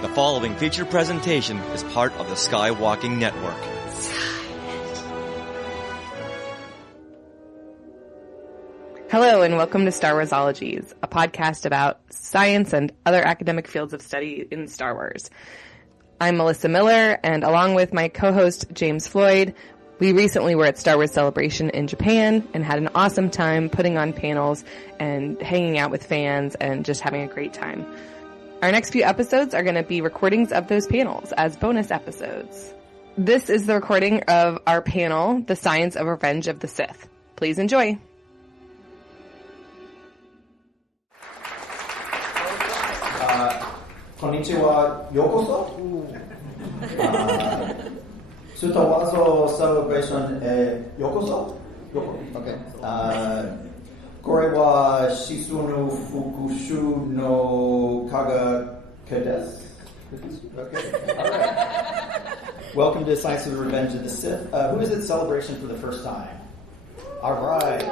The following featured presentation is part of the Skywalking Network. Hello and welcome to Star Warsologies, a podcast about science and other academic fields of study in Star Wars. I'm Melissa Miller, and along with my co-host James Floyd, we recently were at Star Wars Celebration in Japan and had an awesome time putting on panels and hanging out with fans and just having a great time. Our next few episodes are going to be recordings of those panels as bonus episodes. This is the recording of our panel, The Science of Revenge of the Sith. Please enjoy. Konnichiwa, yokoso. Star Wars Celebration, yokoso. Okay. Kore wa Shisunu Fukushu no Kaga Kedes. Okay. All right. Welcome to Science of the Revenge of the Sith. Who is at Celebration for the first time? All right.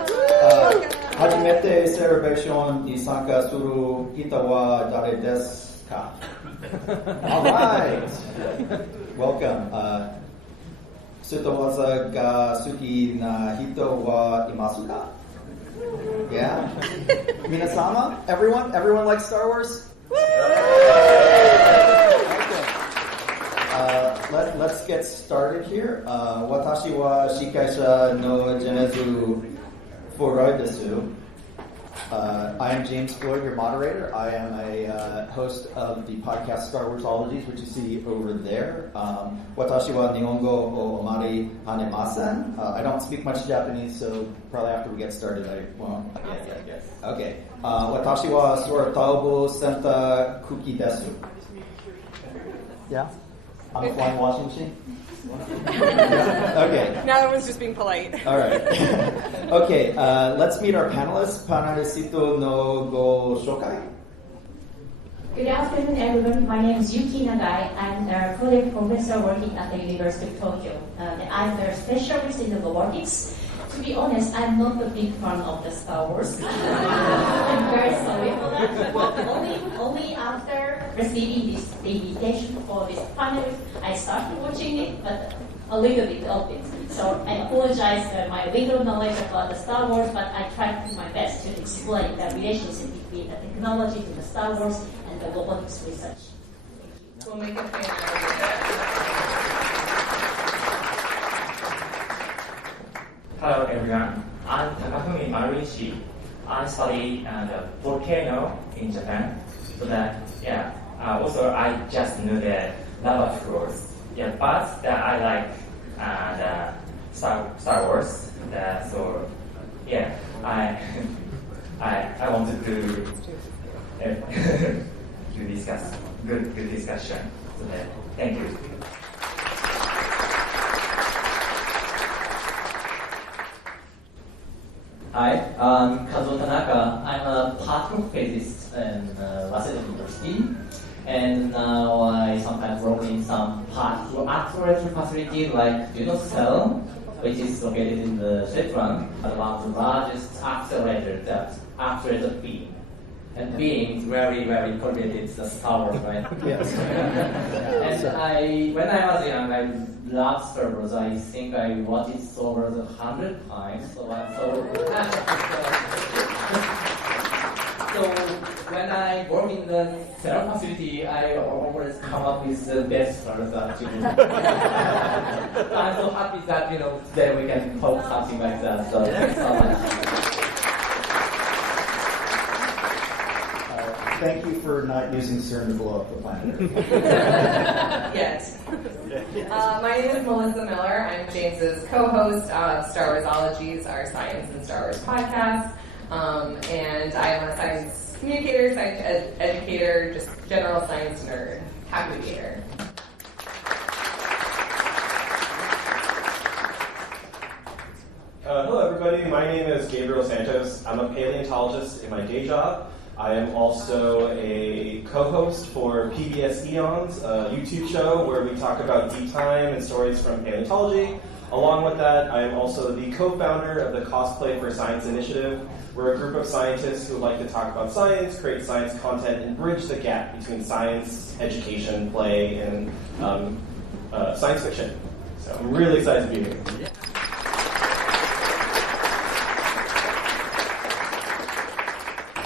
Hajimete celebration ni sanka suru hita wa dare desu ka? All right. Welcome. Sutowaza ga suki na hito wa imasu ka? Yeah? Minasama? Everyone likes Star Wars? Okay. Let's get started here. Watashi wa shikaisha no Genezu Furoi desu. I am James Floyd, your moderator. I am a host of the podcast Star Warsologies, which you see over there. Watashi wa Nihongo o omari hanemasen. I don't speak much Japanese, so probably after we get started I won't. Yes. Okay. Watashi wa sora taubo senta kuki desu. Yeah? I'm a flying washing machine? Okay. Now everyone's just being polite. All right. Okay, let's meet our panelists. Panelisito no go shokai. Good afternoon, everyone. My name is Yukie Nagai. I'm a college professor working at the University of Tokyo. I'm a specialist in the robotics. To be honest, I'm not a big fan of the Star Wars. I'm very sorry for that. Only after receiving this invitation for this panel, I started watching it, but a little bit of it. So I apologize for my little knowledge about the Star Wars, but I tried my best to explain the relationship between the technology to the Star Wars and the robotics research. We'll make a fan. Hello everyone, I'm Takafumi Maruishi. I study the volcano in Japan. So that, also I just know the lava floors. Yeah, but I like the Star Wars. I wanted to discuss good discussion. So thank you. Hi, I'm Kazuo Tanaka. I'm a particle physicist in Waseda University, and now I sometimes work in some particle accelerator facility like Cell, which is located in the Shetland, one of the largest accelerator that accelerates beam. And beam is very, very correlated to the Star Wars, right? Yes. And when I was young, I loved Star Wars. I think I watched it over 100 times. So when I work in the cell facility, I always come up with the best stars actually. I'm so happy that today we can talk something like that. So thanks so much. Thank you for not using CERN to blow up the planet. Yes. My name is Melissa Miller. I'm James's co-host of Star Warsologies, our science and Star Wars podcast. And I am a science communicator, science educator, just general science nerd, communicator. Hello everybody, my name is Gabriel Santos. I'm a paleontologist in my day job. I am also a co-host for PBS Eons, a YouTube show where we talk about deep time and stories from paleontology. Along with that, I am also the co-founder of the Cosplay for Science Initiative. We're a group of scientists who like to talk about science, create science content, and bridge the gap between science, education, play, and science fiction. So I'm really excited to be here.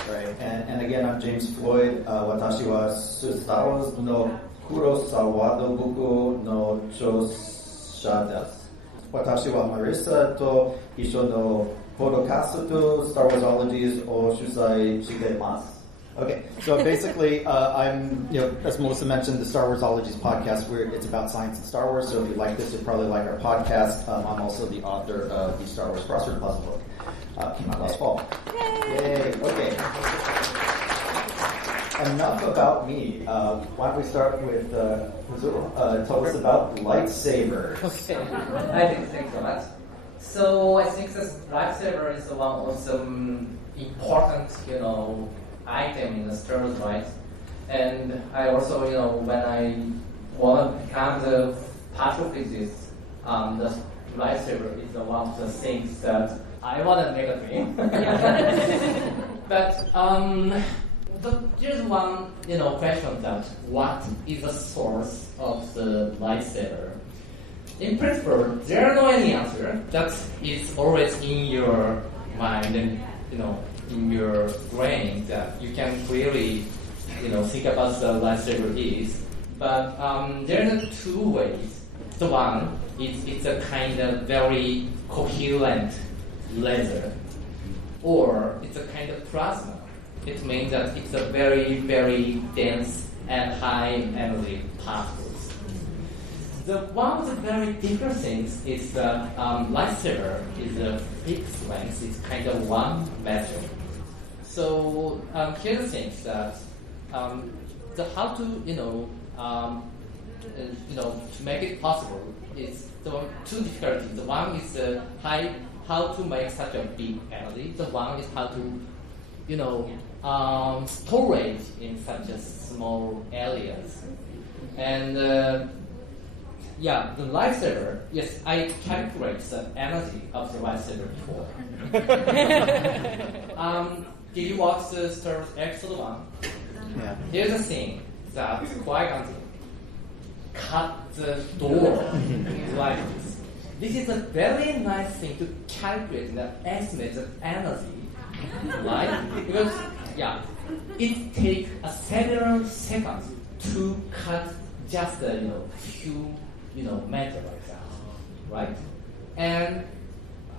Right, and again, I'm James Floyd. Watashi wa Star Wars no Kurosawa no buku no chosha desu. Watashi wa Marisa to isho no podcast to Star Warsologies o shusai shitemasu. Okay, so basically, I'm, as Melissa mentioned, the Star Warsologies podcast, where it's about science and Star Wars. So if you like this, you'll probably like our podcast. I'm also the author of the Star Wars crossword puzzle book. Came out last fall. Yay! Okay. Enough about me. Why don't we start with Kazuo? Tell us about lightsabers. Okay. Thanks so much. So I think this lightsaber is one of the important, item in the Star Wars, right? And I also, when I want to become the astrophysicist, the lightsaber is one of the things that I want to make a dream. But here's one, question that what is the source of the lightsaber? In principle, there are no any answer. That is always in your mind and, in your brain that you can clearly, think about the lightsaber is. But there are two ways. The one is it's a kind of very coherent laser, or it's a kind of plasma. It means that it's a very, very dense and high energy particles. One of the very different things is that lightsaber is a fixed length. It's kind of 1 meter. So here the things that how to to make it possible is the two difficulties. The one is how to make such a big energy. The one is how to storage in such a small areas. And the lightsaber. Yes, I calculate the energy of the lightsaber before. Did you watch the Star Wars Episode 1? Yeah. Here's the thing that Qui-Gon cut the door like this. This is a very nice thing to calculate the estimate of energy, right? Because it takes several seconds to cut just a few meter like that, right? And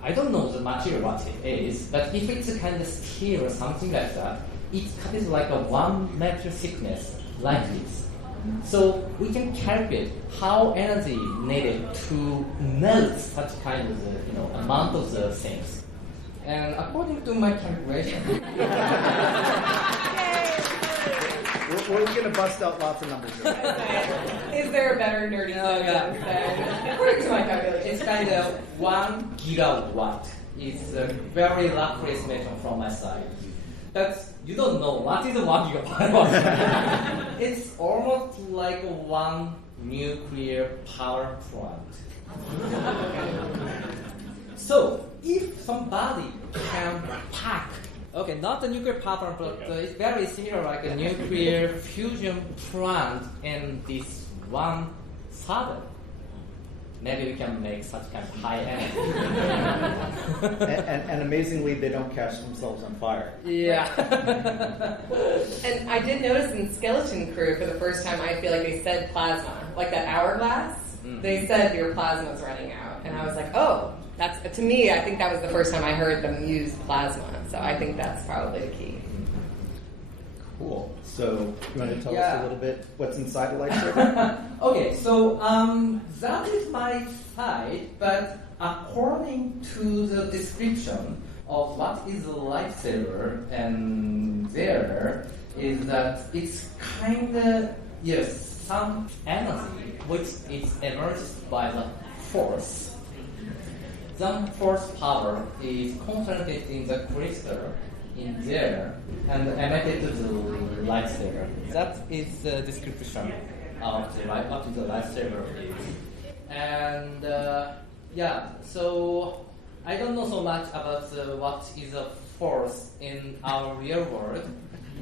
I don't know the material what it is, but if it's a kind of steel or something like that, it cuts like a 1 meter thickness like this. So we can calculate how energy needed to melt such kind of amount of the things. And according to my calculation, We're going to bust out lots of numbers. Is there a better nerdy sentence than according to my calculation? It's kind of 1 gigawatt. It's a very lucky estimation from my side. But you don't know what is 1 gigawatt. It's almost like 1 nuclear power plant. So if somebody can pack, not a nuclear power plant, but it's very similar like a nuclear fusion plant in this one sudden, maybe we can make such kind of high energy. and amazingly, they don't catch themselves on fire. Yeah. And I did notice in Skeleton Crew for the first time, I feel like they said plasma, like that hourglass. They said your plasma's running out, and I was like, oh, that's to me. I think that was the first time I heard them use plasma. So I think that's probably the key. Cool. So you want to tell us a little bit what's inside the lightsaber? Okay, so that is my side, but according to the description of what is a lightsaber, and there is that it's kind of some energy which is emerged by the force. Some force power is concentrated in the crystal in there and emitted to the lightsaber. That is the description of the lightsaber is. And Yeah, so I don't know so much about what is a force in our real world,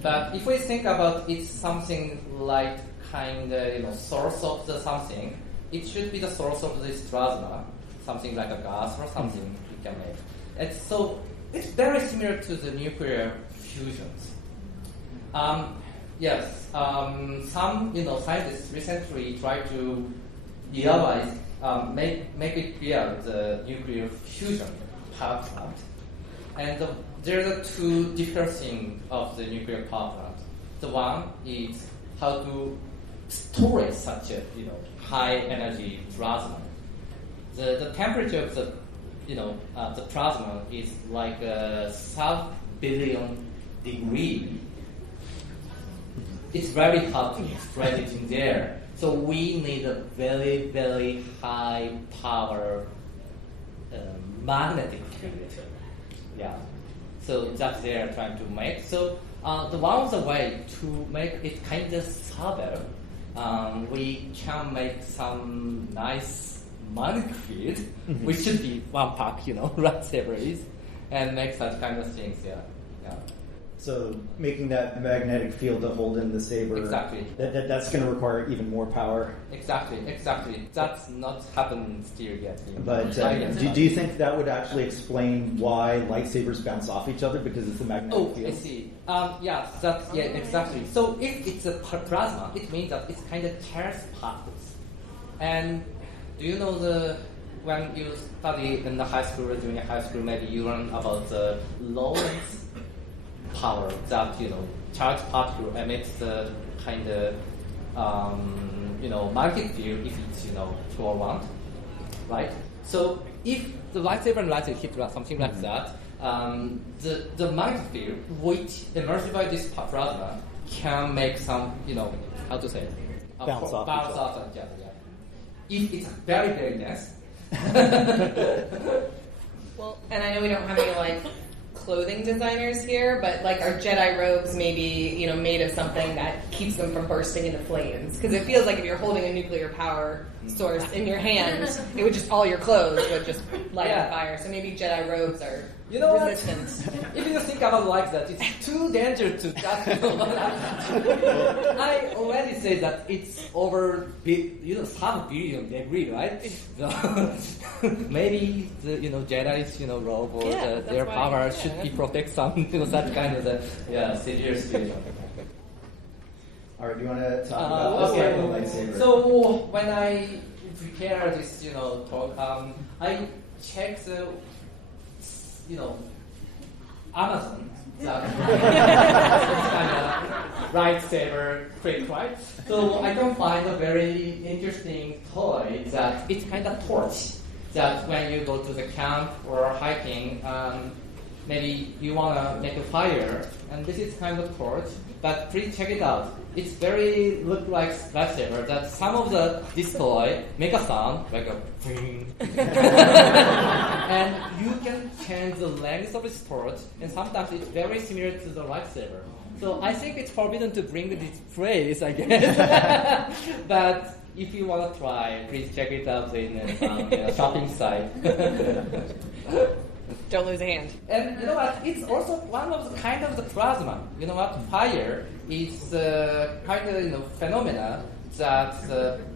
but if we think about it's something like kind of source of the something, it should be the source of this plasma, something like a gas or something we can make. It's very similar to the nuclear fusions. Yes, some scientists recently tried to realize, make it clear the nuclear fusion power plant. And there are two different things of the nuclear power plant. The one is how to store such a high energy plasma. The temperature of the plasma is like a sub-billion degree. It's very hard to spread it in there. So we need a very, very high power magnetic field. Yeah. So that's they are trying to make. So the one of the way to make it kind of stable, we can make some nice magnetic field, which should be one pack, lightsabers, and make such kind of things. Yeah. So making that magnetic field to hold in the saber, exactly. That's going to require even more power. Exactly. That's not happened still yet. But do you think that would actually explain why lightsabers bounce off each other because it's the magnetic field? I see. Exactly. So if it's a plasma, it means that it's kind of charged particles. And do you know when you study in the high school or junior high school, maybe you learn about the Lorentz power that charged particle emits the kind of magnetic field if it's 2 or 1, right? So if the lightsaber and lightsaber hit something like that, the magnetic field which emerged by this plasma can make some bounce off each other. If it's very, very dense. Well, and I know we don't have any clothing designers here, but are Jedi robes maybe made of something that keeps them from bursting into flames? Because it feels like if you're holding a nuclear power source in your hands, it would just all your clothes would just light on fire. So maybe Jedi robes are resistant. If you think about it like that, it's too dangerous to touch. I already say that it's over half a billion degree, right? So maybe the Jedi's robe or their power should be protect some such kind of severe situation. All right, do you want to talk about this lightsaber? So when I prepare this talk, I check the Amazon that kind of lightsaber quick, right? So I can find a very interesting toy that it's kind of torch that when you go to the camp or hiking, maybe you want to make a fire, and this is kind of torch, but please check it out. It's very look like lightsaber that some of this toy make a sound like a ping. And you can change the length of its torch, and sometimes it's very similar to the lightsaber. So I think it's forbidden to bring this phrase, I guess. But if you want to try, please check it out in some shopping site. Don't lose a hand. And you know what? It's also one of the kind of the plasma. You know what? Fire is kind of phenomena that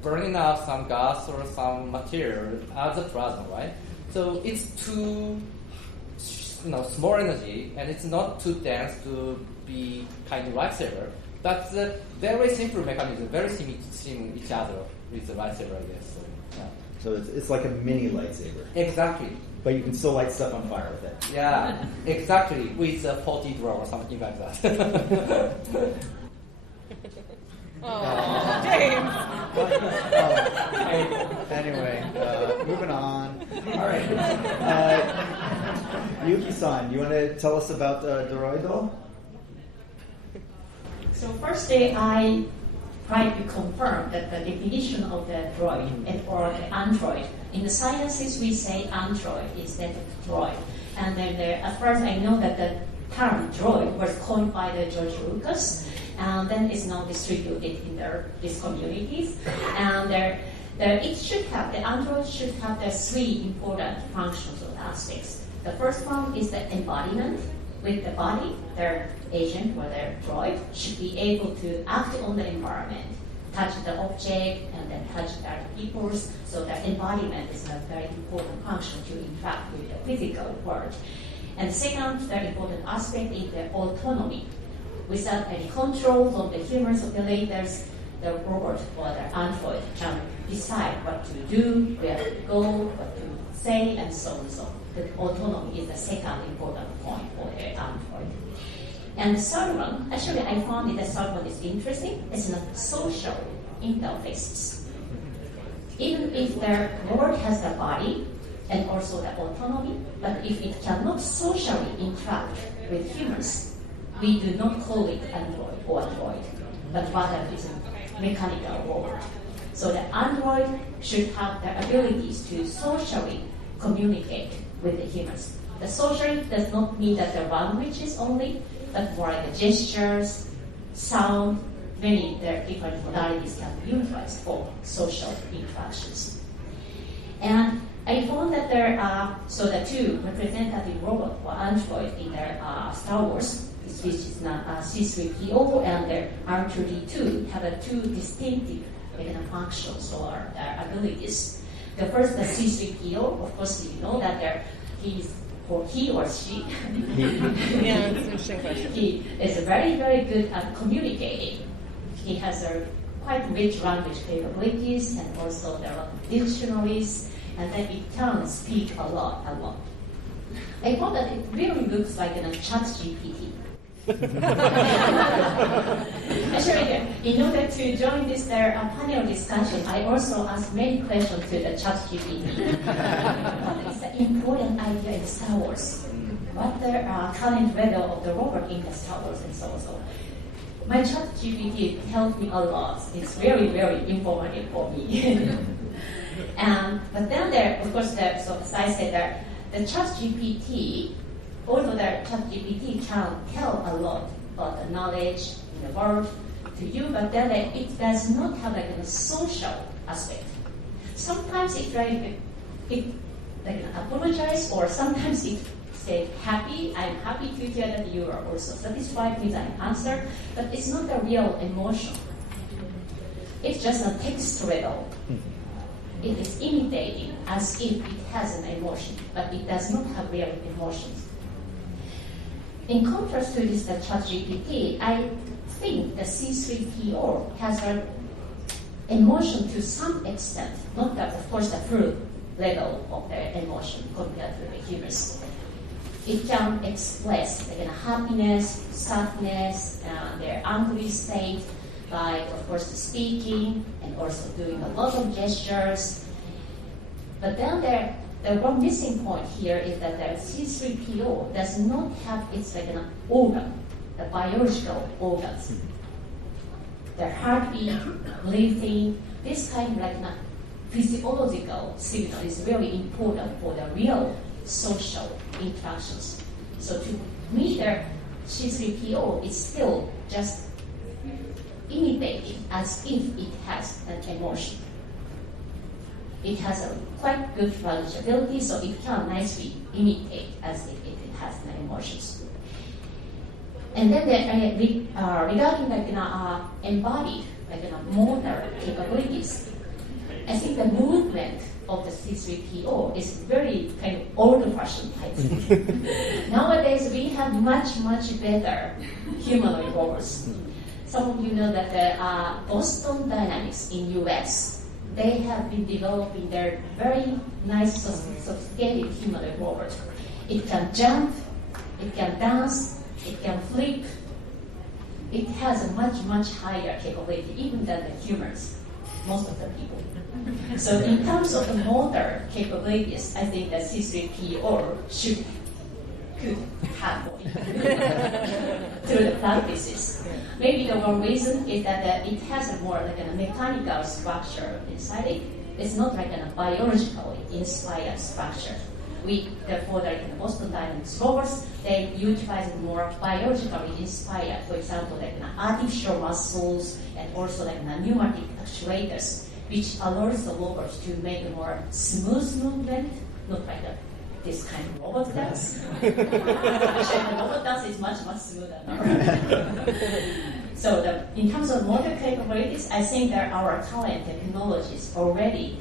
burning out some gas or some material as a plasma, right? So it's too small energy, and it's not too dense to be kind of lightsaber. But the very simple mechanism, very similar to each other with the lightsaber, I guess. So it's like a mini lightsaber. Exactly. But you can still light stuff on fire with it. Yeah, exactly. With a 40 draw or something like that. Oh, James. Anyway, moving on. All right. Yuki-san, you want to tell us about the droid? So firstly, I try to confirm that the definition of the droid or the android. In the sciences, we say android instead of droid. And then as far as I know that the term droid was coined by the George Lucas, and then it's now distributed in these communities. And The android should have the three important functions or aspects. The first one is the embodiment. With the body, their agent or their droid should be able to act on the environment, touch the object, and then touch the other people's. So the embodiment is a very important function to interact with the physical world. And the second very important aspect is the autonomy. Without any control from the human operators, the robot or the android can decide what to do, where to go, what to say, and so on. So the autonomy is the second important point for the android. And the third one, actually I found the third one is interesting. It's not social interfaces. Even if the robot has the body and also the autonomy, but if it cannot socially interact with humans, we do not call it android or droid, but rather it is a mechanical robot. So the android should have the abilities to socially communicate with the humans. The socially does not mean that the languages only, but more like the gestures, sound, many different modalities can be utilized for social interactions. And I found that there are, so the two representative robot or android in their Star Wars, which is C-3PO and their R2-D2, have two distinctive functions or their abilities. The first, the C-3PO, of course, you know that he or she Yeah, that's an interesting question. he is very, very good at communicating. He has a quite rich language capabilities and also there are dictionaries, and then he can speak a lot. I thought that it really looks like a chat GPT. Actually, in order to join this panel discussion, I also asked many questions to the chat GPT. What is the important idea in Star Wars? What the current level of the robot in the Star Wars and so on. My chat GPT helped me a lot. It's very, very informative for me. But then there, of course, so as I said, the chat GPT, although the chat GPT can tell a lot about the knowledge in the world to you, but then it does not have like a social aspect. Sometimes it apologize, or sometimes it say happy. I'm happy to hear that you are also satisfied with an answer, but it's not a real emotion. It's just a text level. It is imitating as if it has an emotion, but it does not have real emotions. In contrast to this, the ChatGPT, I think the C-3PO has an emotion to some extent, not that, of course, the full level of the emotion compared to the humans. It can express happiness, sadness, their angry state by, of course, speaking and also doing a lot of gestures. But then the one missing point here is that the C-3PO does not have its an organ, the biological organs. The heartbeat, breathing, this kind of physiological signal is very important for the real social interactions. So to me, the C-3PO is still just imitating as if it has an emotion. It has a quite good language ability, so it can nicely imitate as if it has the emotions. And then regarding embodied motor capabilities, I think the movement of the C-3PO is very kind of old-fashioned type thing. Nowadays, we have much, much better humanoid robots. Some of you know that the Boston Dynamics in US, they have been developing their very nice, sophisticated humanoid robot. It can jump, it can dance, it can flip. It has a much, much higher capability even than the humans, most of the people. So in terms of the motor capabilities, I think that C-3PO could handle through the practices. Maybe the one reason is that it has a more a mechanical structure inside it. It's not like a biologically inspired structure. Therefore, the Boston Dynamics robots, they utilize more biologically inspired, for example, artificial muscles and also pneumatic actuators which allows the robots to make a more smooth movement, not like this kind of robot dance. Actually, the robot dance is much, much smoother now. So in terms of motor capabilities, I think that our current technologies already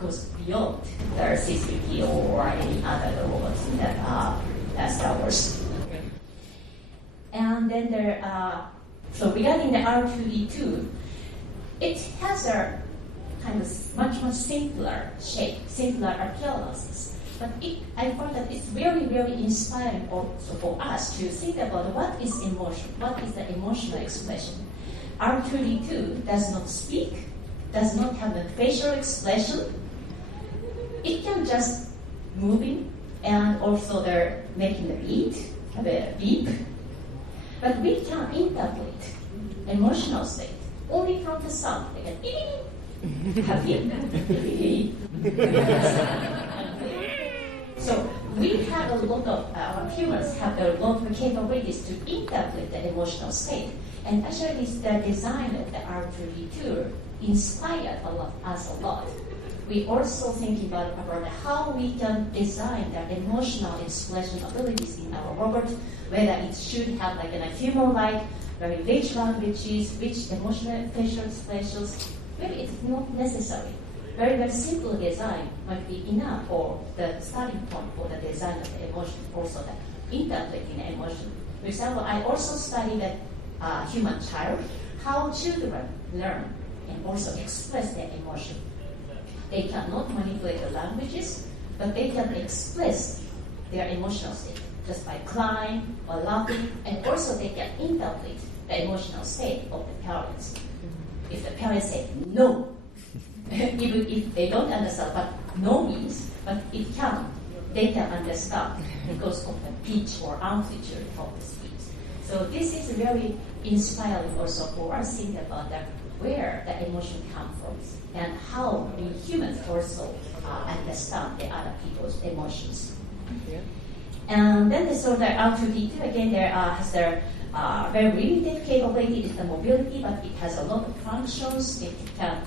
goes beyond the C-3PO or any other robots that Star Wars. And then so regarding the R2-D2, it has a kind of much, much simpler shape, simpler appearances. But I find that it's very, very inspiring also for us to think about what is emotion, what is the emotional expression. R2-D2 does not speak, does not have a facial expression. It can just moving, and also they're making a beep. But we can interpret emotional state only from the sound. They can happy. So we have a lot of, our humans have a lot of capabilities to interpret the emotional state. And actually the design of the R2-D2 inspired us a lot. We also think about how we can design the emotional expression abilities in our robot, whether it should have like a human-like, very rich languages, rich emotional facial expressions. Maybe it's not necessary. Very, very simple design might be enough for the starting point for the design of the emotion, also the interpreting the emotion. For example, I also studied a human child, how children learn and also express their emotion. They cannot manipulate the languages, but they can express their emotional state just by crying or laughing, and also they can interpret the emotional state of the parents. If the parents say no, even if they don't understand what no means, but they can understand because of the pitch or amplitude of the speech. So this is very inspiring also for us to think about where the emotion comes from and how we humans also understand the other people's emotions. Yeah. And then so the R2-D2 again there has their very limited capability is the mobility, but it has a lot of functions. It can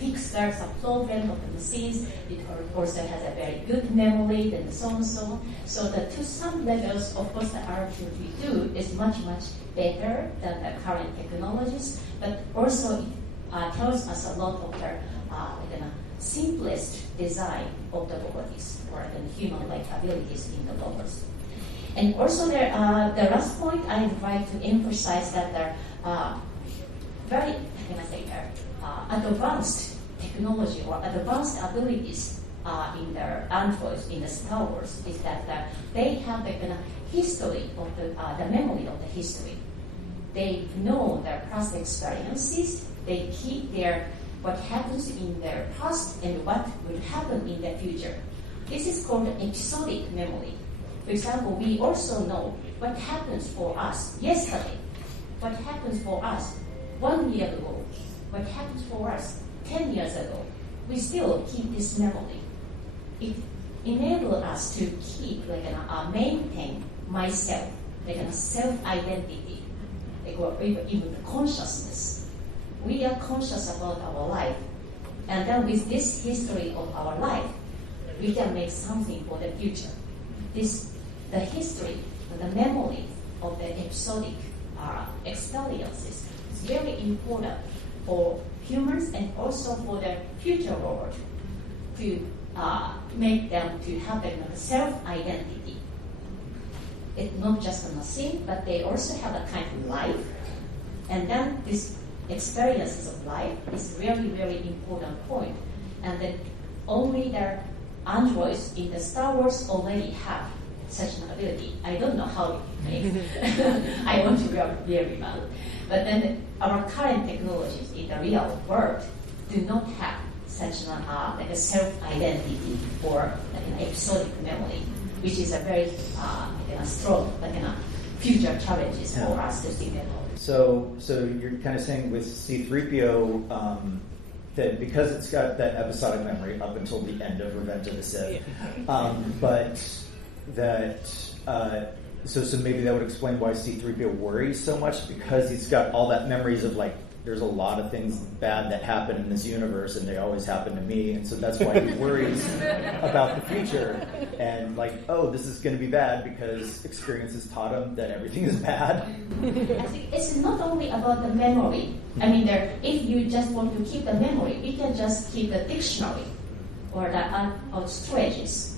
fix some problem of the machines. It also has a very good memory and so on and so on. So to some levels, of course, the R2-D2 is much, much better than the current technologies, but also it tells us a lot of the simplest design of the robotics or the human-like abilities in the robots. And also the last point I'd like to emphasize that there are very, advanced technology or advanced abilities in their androids in the Star Wars is that they have the history of the memory of the history. They know their past experiences. They keep what happens in their past and what will happen in the future. This is called episodic memory. For example, we also know what happens for us yesterday, what happens for us 1 year ago, what happens for us 10 years ago. We still keep this memory. It enables us to keep, maintain myself, self-identity, or even consciousness. We are conscious about our life, and then with this history of our life, we can make something for the future. The history, the memory of the episodic experiences is very important for humans and also for the future world to make them to have a self-identity. It's not just a machine, but they also have a kind of life. And then this experiences of life is really, very important point. And then only the androids in the Star Wars already have such an ability. I don't know how it makes. I want to be very bad. But then our current technologies in the real world do not have such a self-identity or an episodic memory, which is a very strong future challenges for us to think about. So you're kind of saying with C-3PO that because it's got that episodic memory up until the end of Revenge of the Sith, but that so maybe that would explain why C-3PO worries so much, because he's got all that memories of there's a lot of things bad that happen in this universe, and they always happen to me, and so that's why he worries about the future. And like, oh, this is going to be bad because experience has taught him that everything is bad. I think it's not only about the memory. I mean, if you just want to keep the memory, you can just keep the dictionary or the strategies.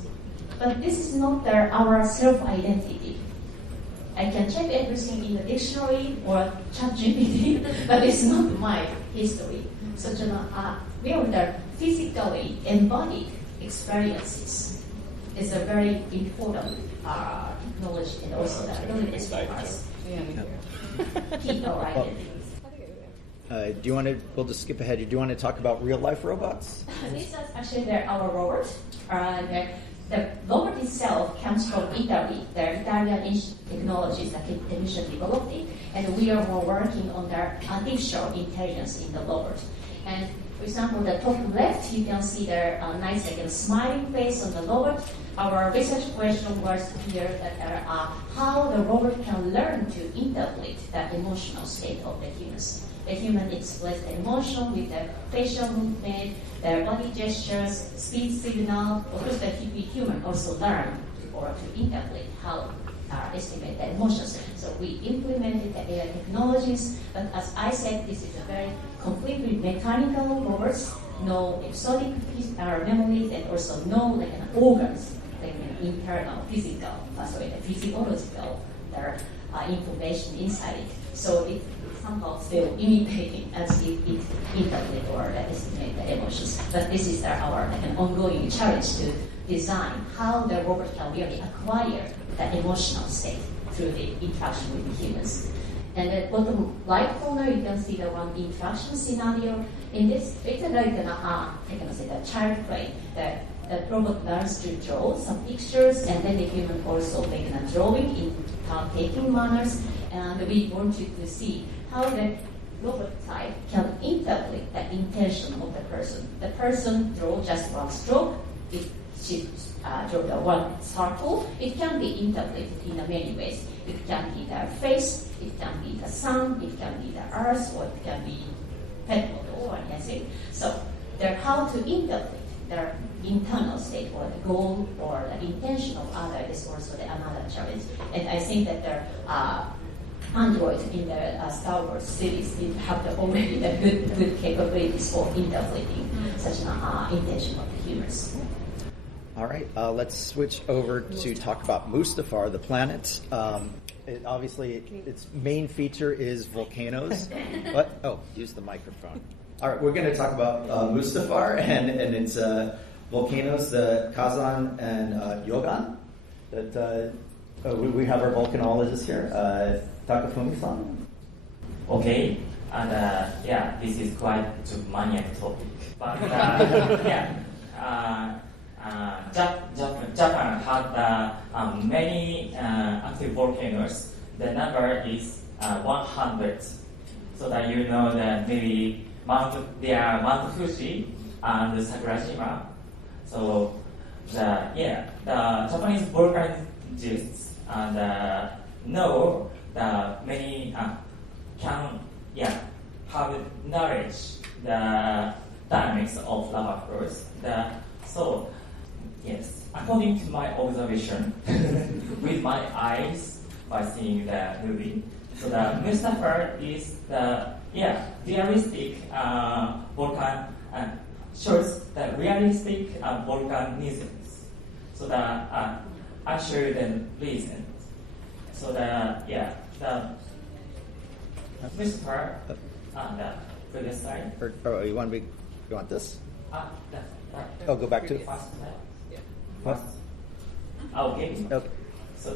But this is not our self-identity. I can check everything in the dictionary or ChatGPT, but it's not my history. So, we are the physically embodied experiences is a very important knowledge, and also the ability for us to keep our identity. Do you want to? We'll just skip ahead. Do you want to talk about real life robots? These are actually our robots. The robot itself comes from Italy. The Italian technologies that technicians developed it, and we are more working on the artificial intelligence in the robot. And for example, the top left, you can see the nice smiling face on the robot. Our research question was here that how the robot can learn to interpret the emotional state of the humans. The human express the emotion with the facial movement, their body gestures, speech signal. Of course, the human also learn or to interpret how estimate the emotions. So we implemented the AI technologies, but as I said, this is a very completely mechanical robots, no episodic memories, and also no organs, like an internal physical, physiological information inside it. So it somehow still imitating as if it interpret or estimate the emotions. But this is our ongoing challenge to design how the robot can really acquire the emotional state through the interaction with the humans. And at the bottom right corner, you can see the one interaction scenario. In this, it's like the child play. The robot learns to draw some pictures, and then the human also make a drawing in taking manners. And we wanted to see how the robot type can interpret the intention of the person. The person draw just one stroke. If she draw the one circle, it can be interpreted in many ways. It can be the face, it can be the sun, it can be the earth, or it can be pet model or anything. So how to interpret their internal state or the goal or the intention of other is also another challenge. And I think that there Android in the Star Wars series have already the good capabilities for interpreting such an intention of the humans. All right, let's switch over to talk about Mustafar, the planet. Obviously, its main feature is volcanoes. What? Oh, use the microphone. All right, we're going to talk about Mustafar and its volcanoes, the Kazan and Yogan. We have our volcanologist here, Takafumi-san. Okay, and this is quite a maniac topic. But Japan had many active volcanoes. The number is 100. So that you know that maybe there are Mount Fuji and Sakurajima. So the Japanese volcanologists know that many can have knowledge the dynamics of lava flows. So yes, according to my observation with my eyes by seeing the movie, so the Mustafar is the realistic volcan shows the realistic volcanisms. So I show you the reason. So the Mustafar on the previous slide. You want this? Go back to it. What? Okay. So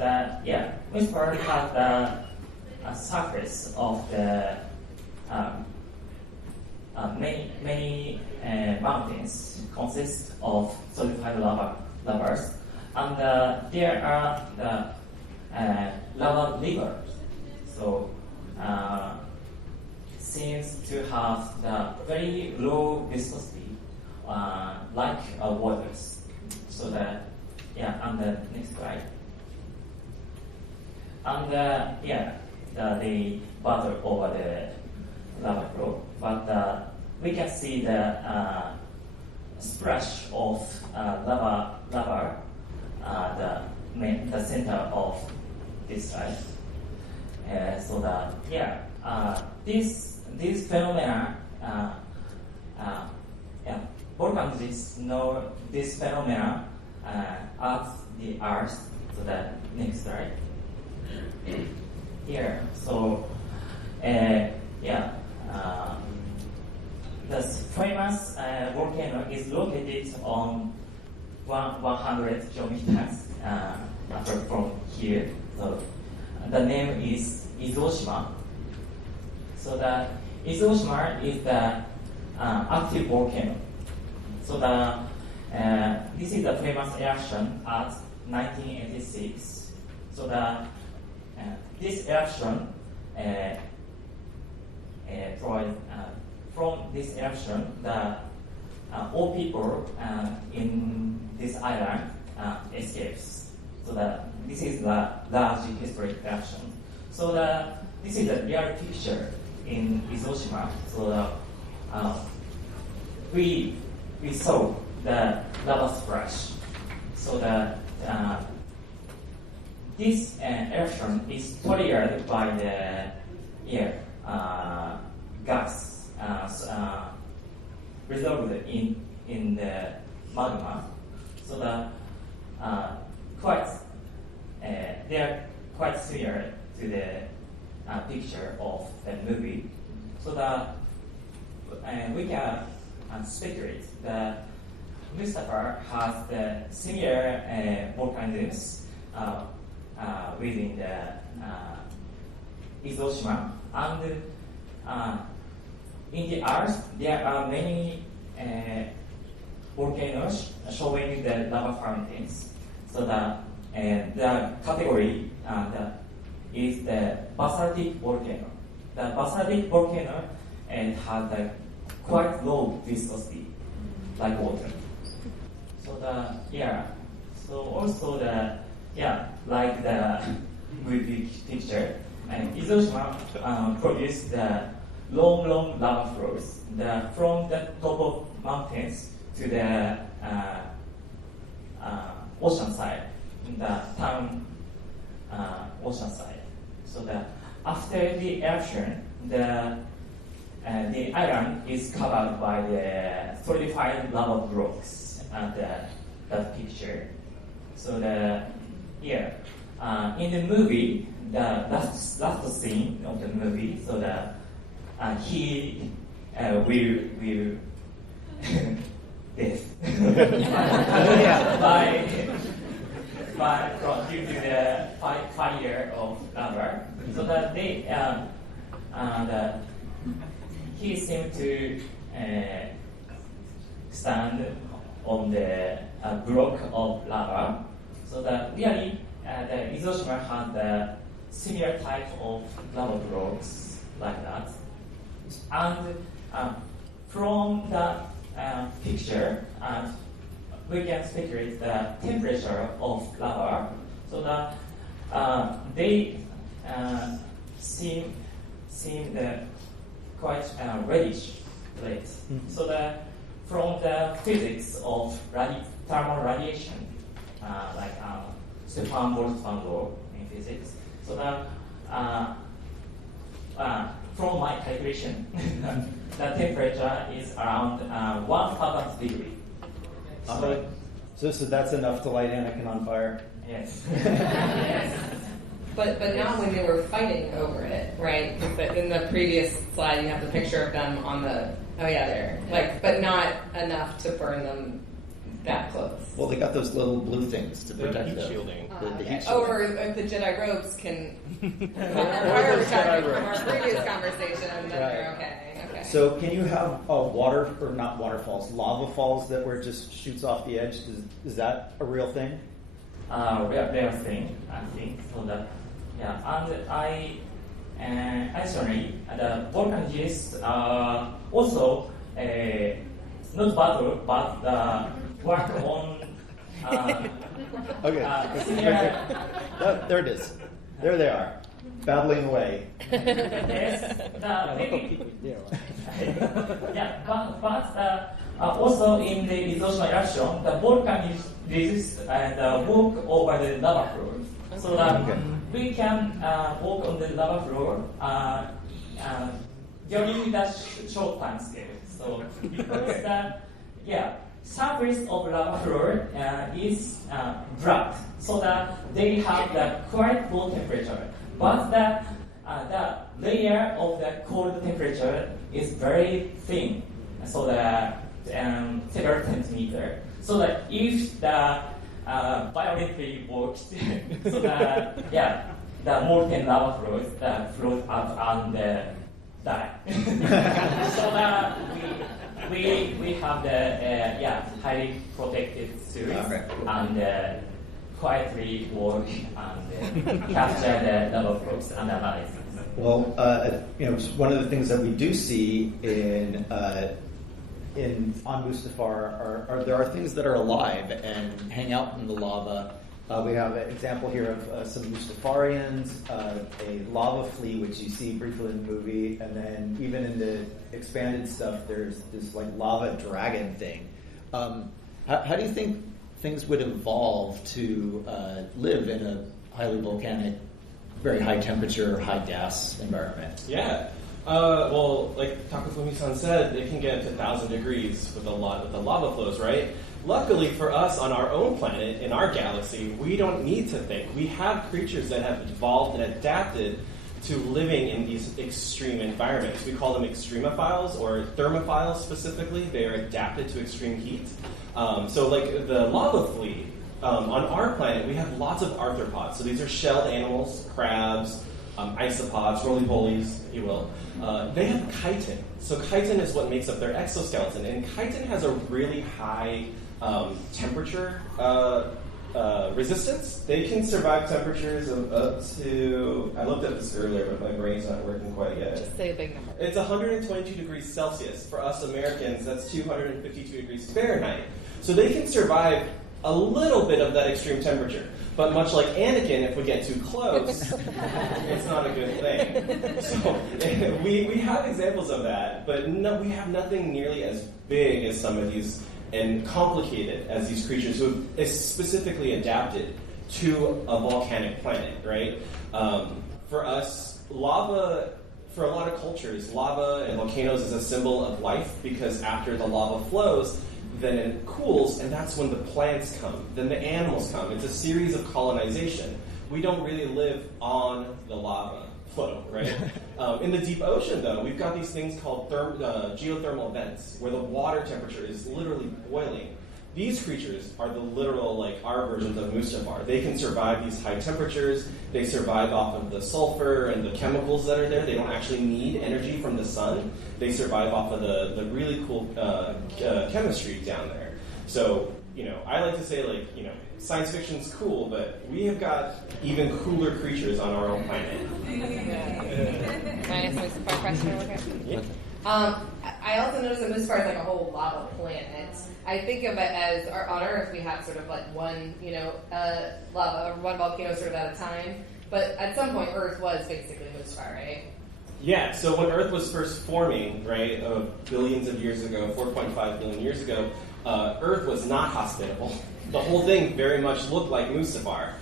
Mustafar has the surface of the many mountains consist of solidified lavas, and there are the lava rivers. So seems to have the very low viscosity, like waters. So on the next slide. And they battle over the lava flow, but we can see the splash of lava, the center of this slide. So that this phenomena, volcanologists know this phenomena at the Earth. So the next slide. Here, so the famous volcano is located on 100 kilometers from here. So the name is Izuoshima. So the Izuoshima is the active volcano. So this is the famous eruption at 1986. So this eruption from this eruption, all people in this island escapes. So this is the large historic eruption. So this is the real picture in Izuoshima. So we saw the lava splash. So this eruption is triggered by the air gas resolved in the magma. So they are quite similar to the picture of the movie. So we can speculate that Mustafar has the similar volcanisms within the Izuoshima, and in the Earth there are many volcanoes showing the lava fountains. So the category is the basaltic volcano. The basaltic volcano has the quite low viscosity, like water. So so also like the movie picture, and Izuoshima produced the long lava flows from the top of mountains to the ocean side, the town ocean side. So after the eruption, the island is covered by the solidified lava blocks at that picture. So in the movie, the last scene of the movie, so he will death due to the fire of lava. So he seemed to stand on the block of lava. So really the Izuoshima had the similar type of lava blocks like that. And from the picture, we can speculate the temperature of lava. So they seem quite reddish plate. So from the physics of thermal radiation, like Stefan Boltzmann law in physics. So from my calculation, the temperature is around 1,000 degrees. So that's enough to light Anakin on fire? Yes. But not when they were fighting over it, right? Because in the previous slide, you have the picture of them on the there. But not enough to burn them that close. Well, they got those little blue things to protect them. Shielding. The heat shielding. Or if the Jedi robes can. Our previous conversation, then they're okay. So can you have water, or not waterfalls, lava falls that where it just shoots off the edge? Is that a real thing? Real thing, I think. So and actually the volcanologists also not battle but work on okay. similar. There it is. There they are. battling away. Yes, yeah, but also in the exhaustion reaction, the volcan resist and walk over the lava floor, so that we can walk on the lava floor during the short time scale. So because the surface of lava floor is flat, so that they have the quite low temperature, but the layer of the cold temperature is very thin, so that several centimeters. So that if the violently works, so that the molten lava float up and die. So that we have the highly protected series and quietly work and capture the lava flows and analyze. Well, one of the things that we do see on Mustafar are there are things that are alive and hang out in the lava. We have an example here of some Mustafarians, a lava flea, which you see briefly in the movie, and then even in the expanded stuff, there's this like lava dragon thing. How do you think things would evolve to live in a highly volcanic, very high temperature, high gas environment? Yeah. Well, like Takafumi-san said, it can get to 1,000 degrees with the lava flows, right? Luckily for us on our own planet, in our galaxy, we don't need to think. We have creatures that have evolved and adapted to living in these extreme environments. We call them extremophiles, or thermophiles specifically. They are adapted to extreme heat. So like the lava flea, on our planet, we have lots of arthropods. So these are shelled animals, crabs, isopods, roly-polies, if you will. They have chitin. So chitin is what makes up their exoskeleton. And chitin has a really high temperature resistance. They can survive temperatures of up to, I looked at this earlier, but my brain's not working quite yet. Just say a big number. It's 122 degrees Celsius. For us Americans, that's 252 degrees Fahrenheit. So they can survive a little bit of that extreme temperature. But much like Anakin, if we get too close, it's not a good thing. So we have examples of that, but no, we have nothing nearly as big as some of these and complicated as these creatures who have specifically adapted to a volcanic planet, right? For us, lava, for a lot of cultures, lava and volcanoes is a symbol of life because after the lava flows, then it cools, and that's when the plants come. Then the animals come. It's a series of colonization. We don't really live on the lava flow, right? In the deep ocean, though, we've got these things called geothermal vents, where the water temperature is literally boiling. These creatures are the literal, like, our versions of Mustafar. They can survive these high temperatures. They survive off of the sulfur and the chemicals that are there. They don't actually need energy from the sun. They survive off of the really cool chemistry down there. So, I like to say, like, science fiction's cool, but we have got even cooler creatures on our own planet. Can I ask my Mustafar question over here? Yeah. I also noticed that Mustafar is like a whole lava planet. I think of it as on Earth we have sort of like one, lava or one volcano sort of at a time. But at some point, Earth was basically Mustafar, right? Yeah. So when Earth was first forming, right, billions of years ago, 4.5 billion years ago, Earth was not hospitable. The whole thing very much looked like Mustafar.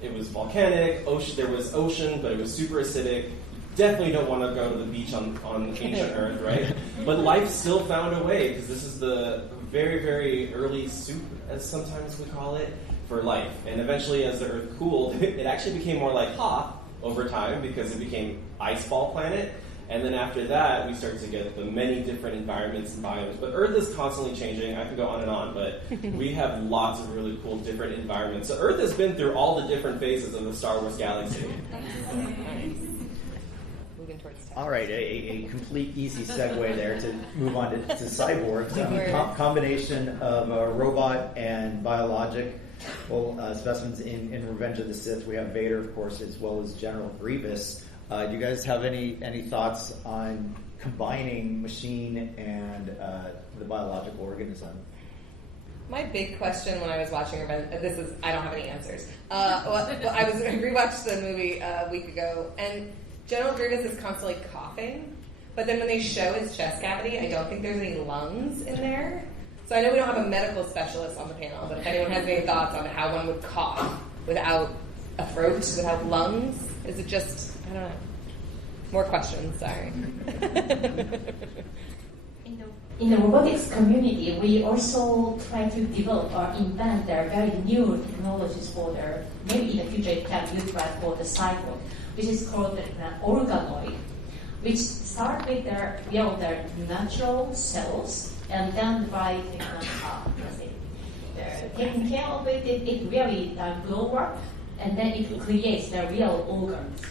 It was volcanic. There was ocean, but it was super acidic. Definitely don't want to go to the beach on ancient Earth, right? But life still found a way, because this is the very, very early soup, as sometimes we call it, for life. And eventually, as the Earth cooled, it actually became more like Hoth over time, because it became ice ball planet. And then after that, we start to get the many different environments and biomes. But Earth is constantly changing. I could go on and on, but we have lots of really cool different environments. So Earth has been through all the different phases of the Star Wars galaxy. All right, a complete easy segue there to move on to cyborgs. Combination of a robot and biological specimens in Revenge of the Sith. We have Vader, of course, as well as General Grievous. Do you guys have any thoughts on combining machine and the biological organism? My big question when I was watching I don't have any answers. I rewatched the movie a week ago, and General Grievous is constantly coughing, but then when they show his chest cavity, I don't think there's any lungs in there. So I know we don't have a medical specialist on the panel, but if anyone has any thoughts on how one would cough without a throat, without lungs, is it just, I don't know. More questions, sorry. In the robotics community, we also try to develop or invent their very new technologies for their, maybe in the future it can be utilized for the cyborg, which is called the organoid, which start with their natural cells, and then by taking care of it, it really grow up, and then it creates the real organs.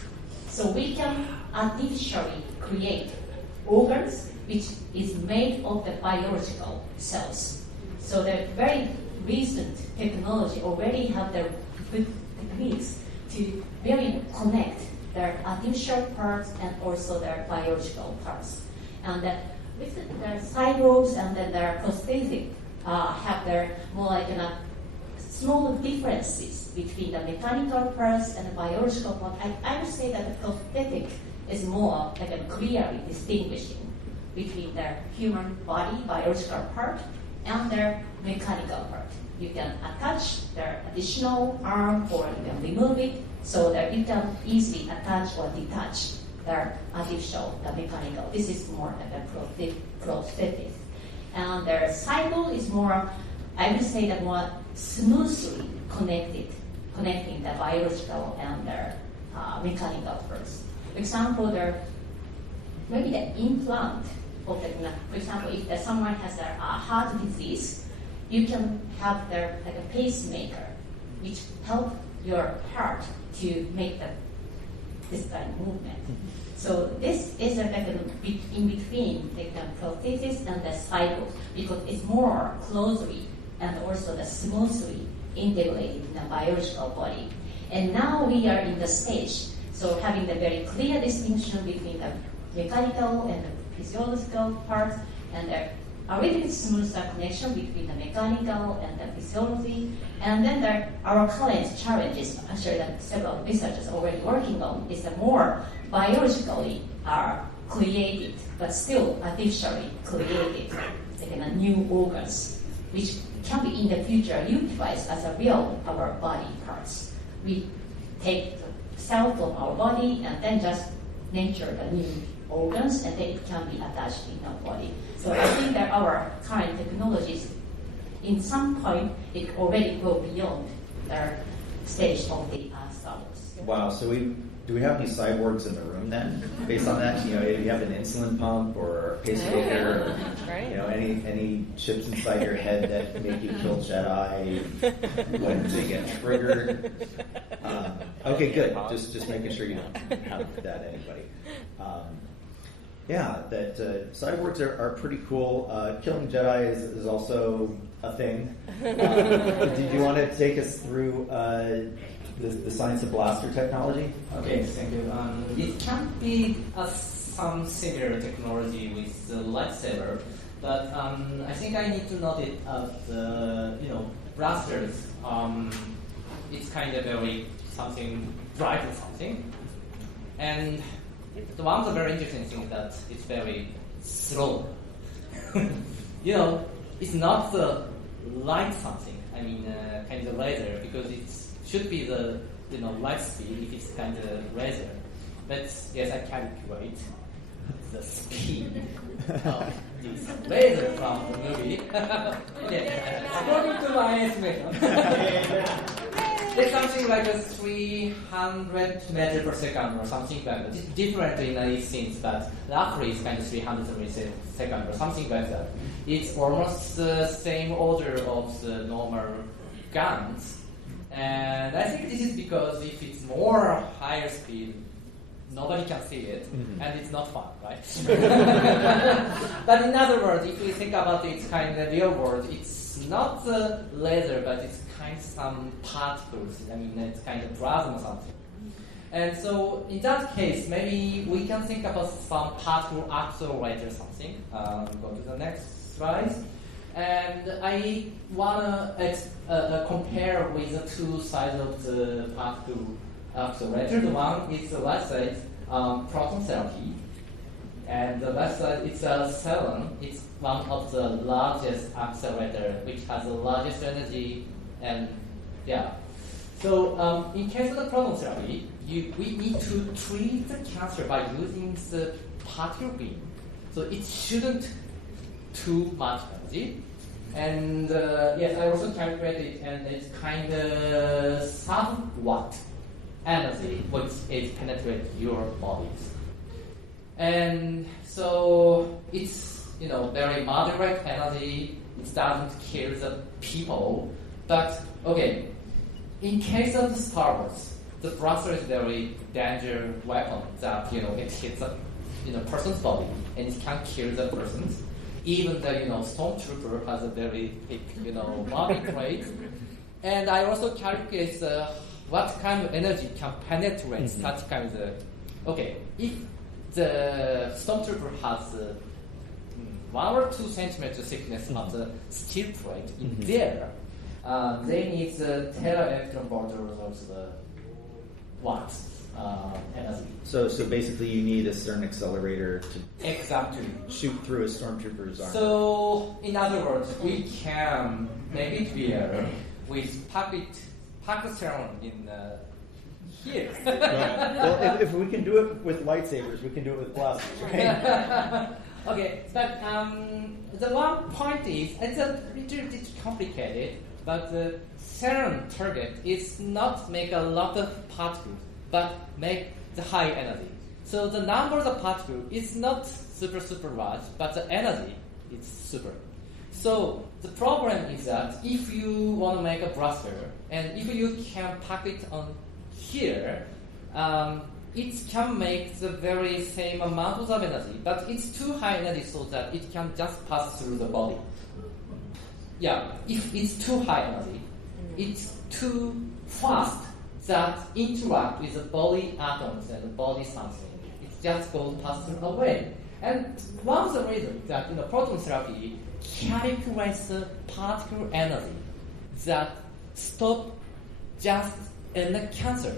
So we can artificially create organs which is made of the biological cells. So the very recent technology already have the good techniques to really connect their artificial parts and also their biological parts. And that with their cyborgs and then their prosthetic have their more like small differences between the mechanical parts and the biological part. I would say that the prosthetic is more like a clearly distinguishing between their human body, biological part, and their mechanical part. You can attach their additional arm or you can remove it so that you can easily attach or detach their artificial, the mechanical. This is more like a prosthetic. And their cycle is more, I would say that more smoothly connecting the biological and their mechanical parts. For example, maybe the implant of the, for example, if someone has a heart disease, you can have their like a pacemaker, which help your heart to make this kind of movement. So this is like in between the prosthesis and the cycle because it's more closely and also the smoothly integrated in the biological body. And now we are in the stage, so having the very clear distinction between the mechanical and the physiological parts, and a little bit smoother connection between the mechanical and the physiology. And then our current challenges, actually that several researchers are already working on, is the more biologically created, but still artificially created, like new organs, which can be in the future utilized as a real our body parts. We take the cell from our body and then just nature the new organs, and then it can be attached in our body. So I think that our current technologies, in some point, it already go beyond their stage of the Star Wars. Wow. So do we have any cyborgs in the room then? Based on that, if you have an insulin pump or a pacemaker, or, any chips inside your head that make you kill Jedi when they get triggered. Okay, good. Just making sure you don't have that anybody. Cyborgs are pretty cool. Killing Jedi is also a thing. Did you want to take us through the science of blaster technology? Okay, thank you. It can be some similar technology with the lightsaber, but I think I need to note it as blasters. It's kind of very something bright or something, and the one of the very interesting thing is that it's very slow. It's not the light something. I mean, kind of laser, because it should be the light speed if it's kind of laser. But yes, I calculate the speed of this laser from the movie. According to my estimate. It's something like 300 meters per second or something like that. It's different in these things, but luckily it's kind of 300 meters per second or something like that. It's almost the same order of the normal guns. And I think this is because if it's more higher speed, nobody can see it, and it's not fun, right? But in other words, if we think about it kind of real world, it's not the laser, but it's kind of some particles. I mean, it's kind of plasma or something. And so in that case, maybe we can think about some particle accelerator or something. Go to the next slide. And I wanna compare with the two sides of the particle accelerator. The one is the left side, proton therapy, and the left side is CERN. It's one of the largest accelerator, which has the largest energy, and yeah. So in case of the proton therapy, we need to treat the cancer by using the particle beam. So it shouldn't too much energy. And yes, I also calculated, and it's kind of somewhat energy which is penetrate your bodies. And so it's very moderate energy. It doesn't kill the people. But okay, in case of the Star Wars, the blaster is very dangerous weapon that it hits a person's body and it can kill the person. Even the stormtrooper has a very big body weight. And I also calculate what kind of energy can penetrate such kind of okay, if the stormtrooper has 1 or 2 centimeters thickness of the steel plate in there, they need the tera-electron borders of the watts energy. So basically, you need a CERN accelerator to exactly shoot through a stormtrooper's arm. So, in other words, we can make it clear with pocket CERN in here. Well, if we can do it with lightsabers, we can do it with blasters, right? Okay, but the one point is it's a little bit complicated. But the CERN target is not make a lot of particles, but make the high energy. So the number of the particles is not super large, but the energy is super. So the problem is that if you want to make a blaster, and if you can pack it on here, it can make the very same amount of energy, but it's too high energy so that it can just pass through the body. Yeah, if it's too high energy, it's too fast that interact with the body atoms and the body something. It just goes passing away. And one of the reasons that proton therapy calculates the particle energy that stop just in the cancer,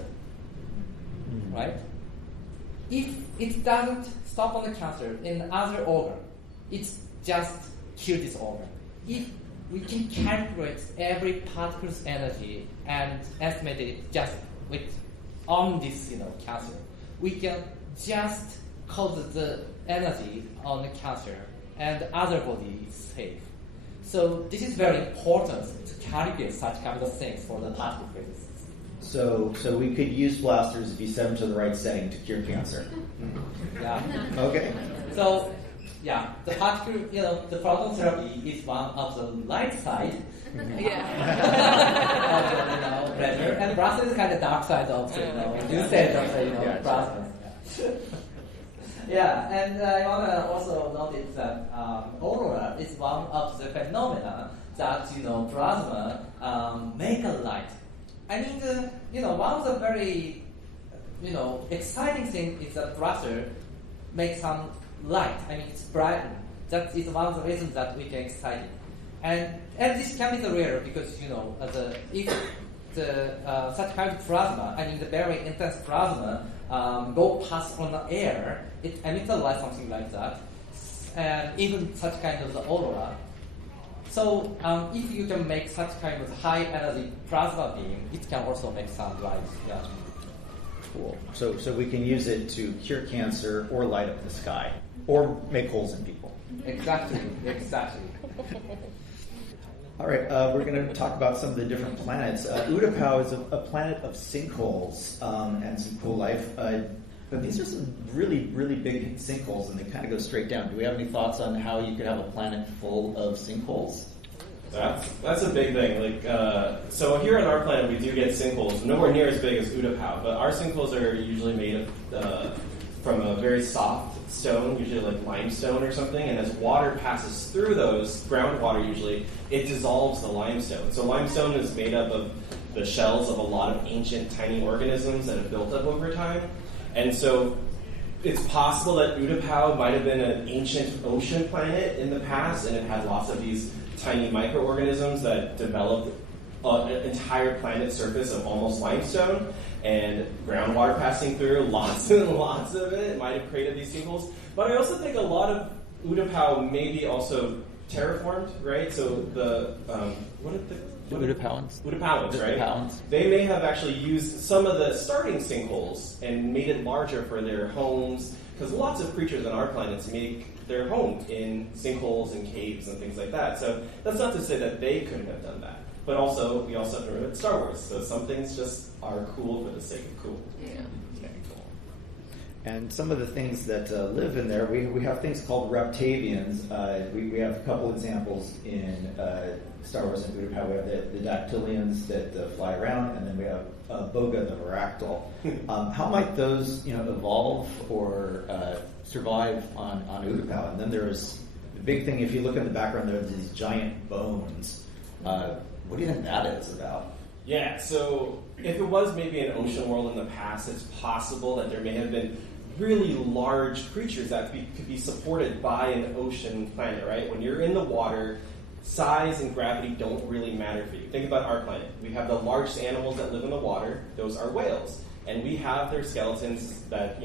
right? If it doesn't stop on the cancer in other organ, it's just kill this organ. If we can calculate every particle's energy and estimate it just on this cancer, we can just cause the energy on the cancer and other body is safe. So this is very important to calculate such kind of things for the particle physics. So we could use blasters if you set them to the right setting to cure cancer. Yeah. Okay. So yeah, the particle, the proton therapy is one of the light side. Yeah. Of the, pleasure, and blaster is kind of dark side of the, you said of the, plasma. Yeah, and I want to also notice that aurora is one of the phenomena that plasma make a light. I mean, one of the very exciting things is that blaster makes some light. I mean, it's bright. That is one of the reasons that we get excited. And this can be the rare because if the such kind of plasma, I mean the very intense plasma, go past on the air, it emits a light, something like that, and even such kind of the aurora. So if you can make such kind of high energy plasma beam, it can also make some light. Yeah. Cool. So we can use it to cure cancer or light up the sky or make holes in people. Exactly. All right, we're going to talk about some of the different planets. Utapau is a planet of sinkholes and some cool life. But these are some really, really big sinkholes, and they kind of go straight down. Do we have any thoughts on how you could have a planet full of sinkholes? That's a big thing. So here on our planet, we do get sinkholes, nowhere near as big as Utapau, but our sinkholes are usually made of from a very soft stone, usually like limestone or something, and as water passes through those, groundwater usually, it dissolves the limestone. So limestone is made up of the shells of a lot of ancient tiny organisms that have built up over time. And so It's possible that Utapau might have been an ancient ocean planet in the past, and it had lots of these tiny microorganisms that developed an entire planet surface of almost limestone, and groundwater passing through, lots and lots of it might have created these sinkholes. But I also think a lot of Utapau may be also terraformed, right? So the Utapauans, right? They may have actually used some of the starting sinkholes and made it larger for their homes, because lots of creatures on our planets make their home in sinkholes and caves and things like that. So that's not to say that they couldn't have done that. But also, we also have to remember it's Star Wars, so some things just are cool for the sake of cool. Yeah. And some of the things that live in there, we have things called reptavians. We have a couple examples in Star Wars and Utapau. We have the dactylians that fly around, and then we have Boga the Varactyl. How might those evolve or survive on Utapau? And then there's the big thing, if you look in the background, there's these giant bones. What do you think that is about? Yeah, so if it was maybe an ocean world in the past, it's possible that there may have been really large creatures that could be supported by an ocean planet, right? When you're in the water, size and gravity don't really matter for you. Think about our planet. We have the largest animals that live in the water. Those are whales. And we have their skeletons that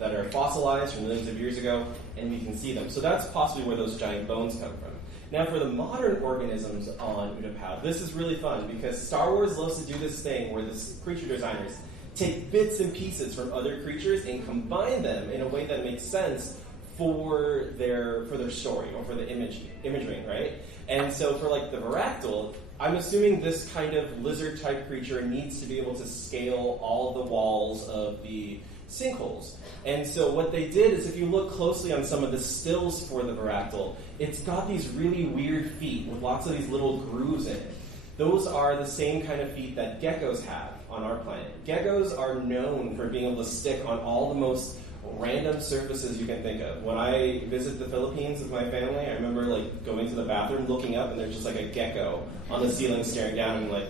are fossilized from millions of years ago, and we can see them. So that's possibly where those giant bones come from. Now, for the modern organisms on Utapau, this is really fun because Star Wars loves to do this thing where the creature designers take bits and pieces from other creatures and combine them in a way that makes sense for their story or for the imagery, right? And so for like the Varactyl, I'm assuming this kind of lizard-type creature needs to be able to scale all the walls of the sinkholes. And so what they did is, if you look closely on some of the stills for the Varactyl, it's got these really weird feet with lots of these little grooves in it. Those are the same kind of feet that geckos have on our planet. Geckos are known for being able to stick on all the most random surfaces you can think of. When I visit the Philippines with my family, I remember like going to the bathroom, looking up, and there's just like a gecko on the ceiling staring down, and like,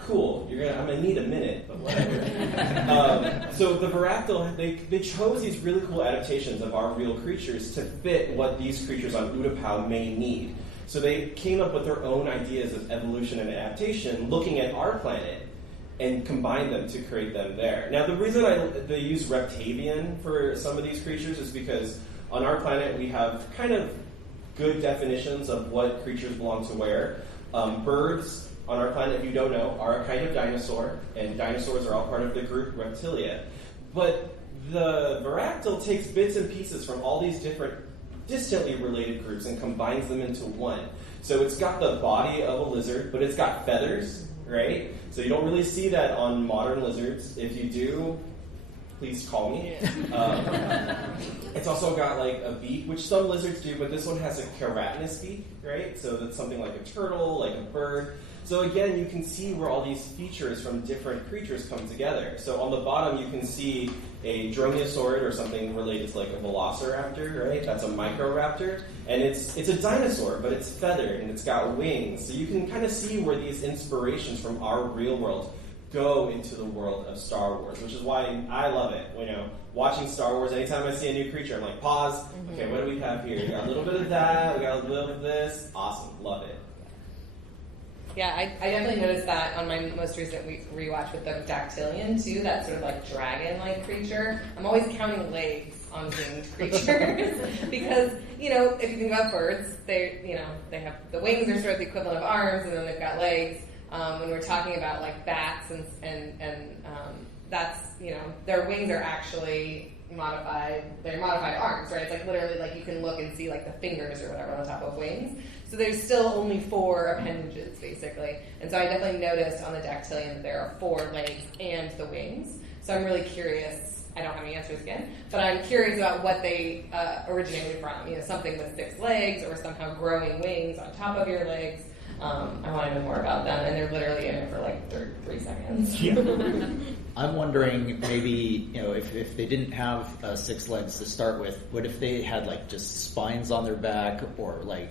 cool, I'm gonna need a minute, but whatever. So the Varactyl, they chose these really cool adaptations of our real creatures to fit what these creatures on Utapau may need. So they came up with their own ideas of evolution and adaptation, looking at our planet, and combined them to create them there. Now, the reason they use reptavian for some of these creatures is because on our planet we have kind of good definitions of what creatures belong to where. Birds on our planet, if you don't know, are a kind of dinosaur, and dinosaurs are all part of the group Reptilia. But the Varactyl takes bits and pieces from all these different distantly related groups and combines them into one. So it's got the body of a lizard, but it's got feathers, right? So you don't really see that on modern lizards. If you do, please call me. It's also got like a beak, which some lizards do, but this one has a keratinous beak, right? So that's something like a turtle, like a bird. So again, you can see where all these features from different creatures come together. So on the bottom, you can see a dromaeosaurid, or something related to like a velociraptor, right? That's a microraptor. And it's a dinosaur, but it's feathered and it's got wings. So you can kind of see where these inspirations from our real world go into the world of Star Wars, which is why I love it. Watching Star Wars, anytime I see a new creature, I'm like, pause. Okay, what do we have here? We got a little bit of that, we got a little bit of this. Awesome, love it. Yeah, I definitely noticed that on my most recent rewatch with the Dactylian too, that sort of like dragon-like creature. I'm always counting legs on winged creatures because, if you think about birds, they have, the wings are sort of the equivalent of arms, and then they've got legs. When we're talking about like bats and that's, their wings are actually modified, they're modified arms, right? It's like literally like you can look and see like the fingers or whatever on the top of wings. So there's still only 4 appendages, basically. And so I definitely noticed on the Dactylian that there are 4 legs and the wings. So I'm really curious. I don't have any answers again, but I'm curious about what they originated from. Something with 6 legs or somehow growing wings on top of your legs. I want to know more about them, and they're literally in it for like 3 seconds. Yeah. I'm wondering maybe, if they didn't have 6 legs to start with, what if they had like just spines on their back, or like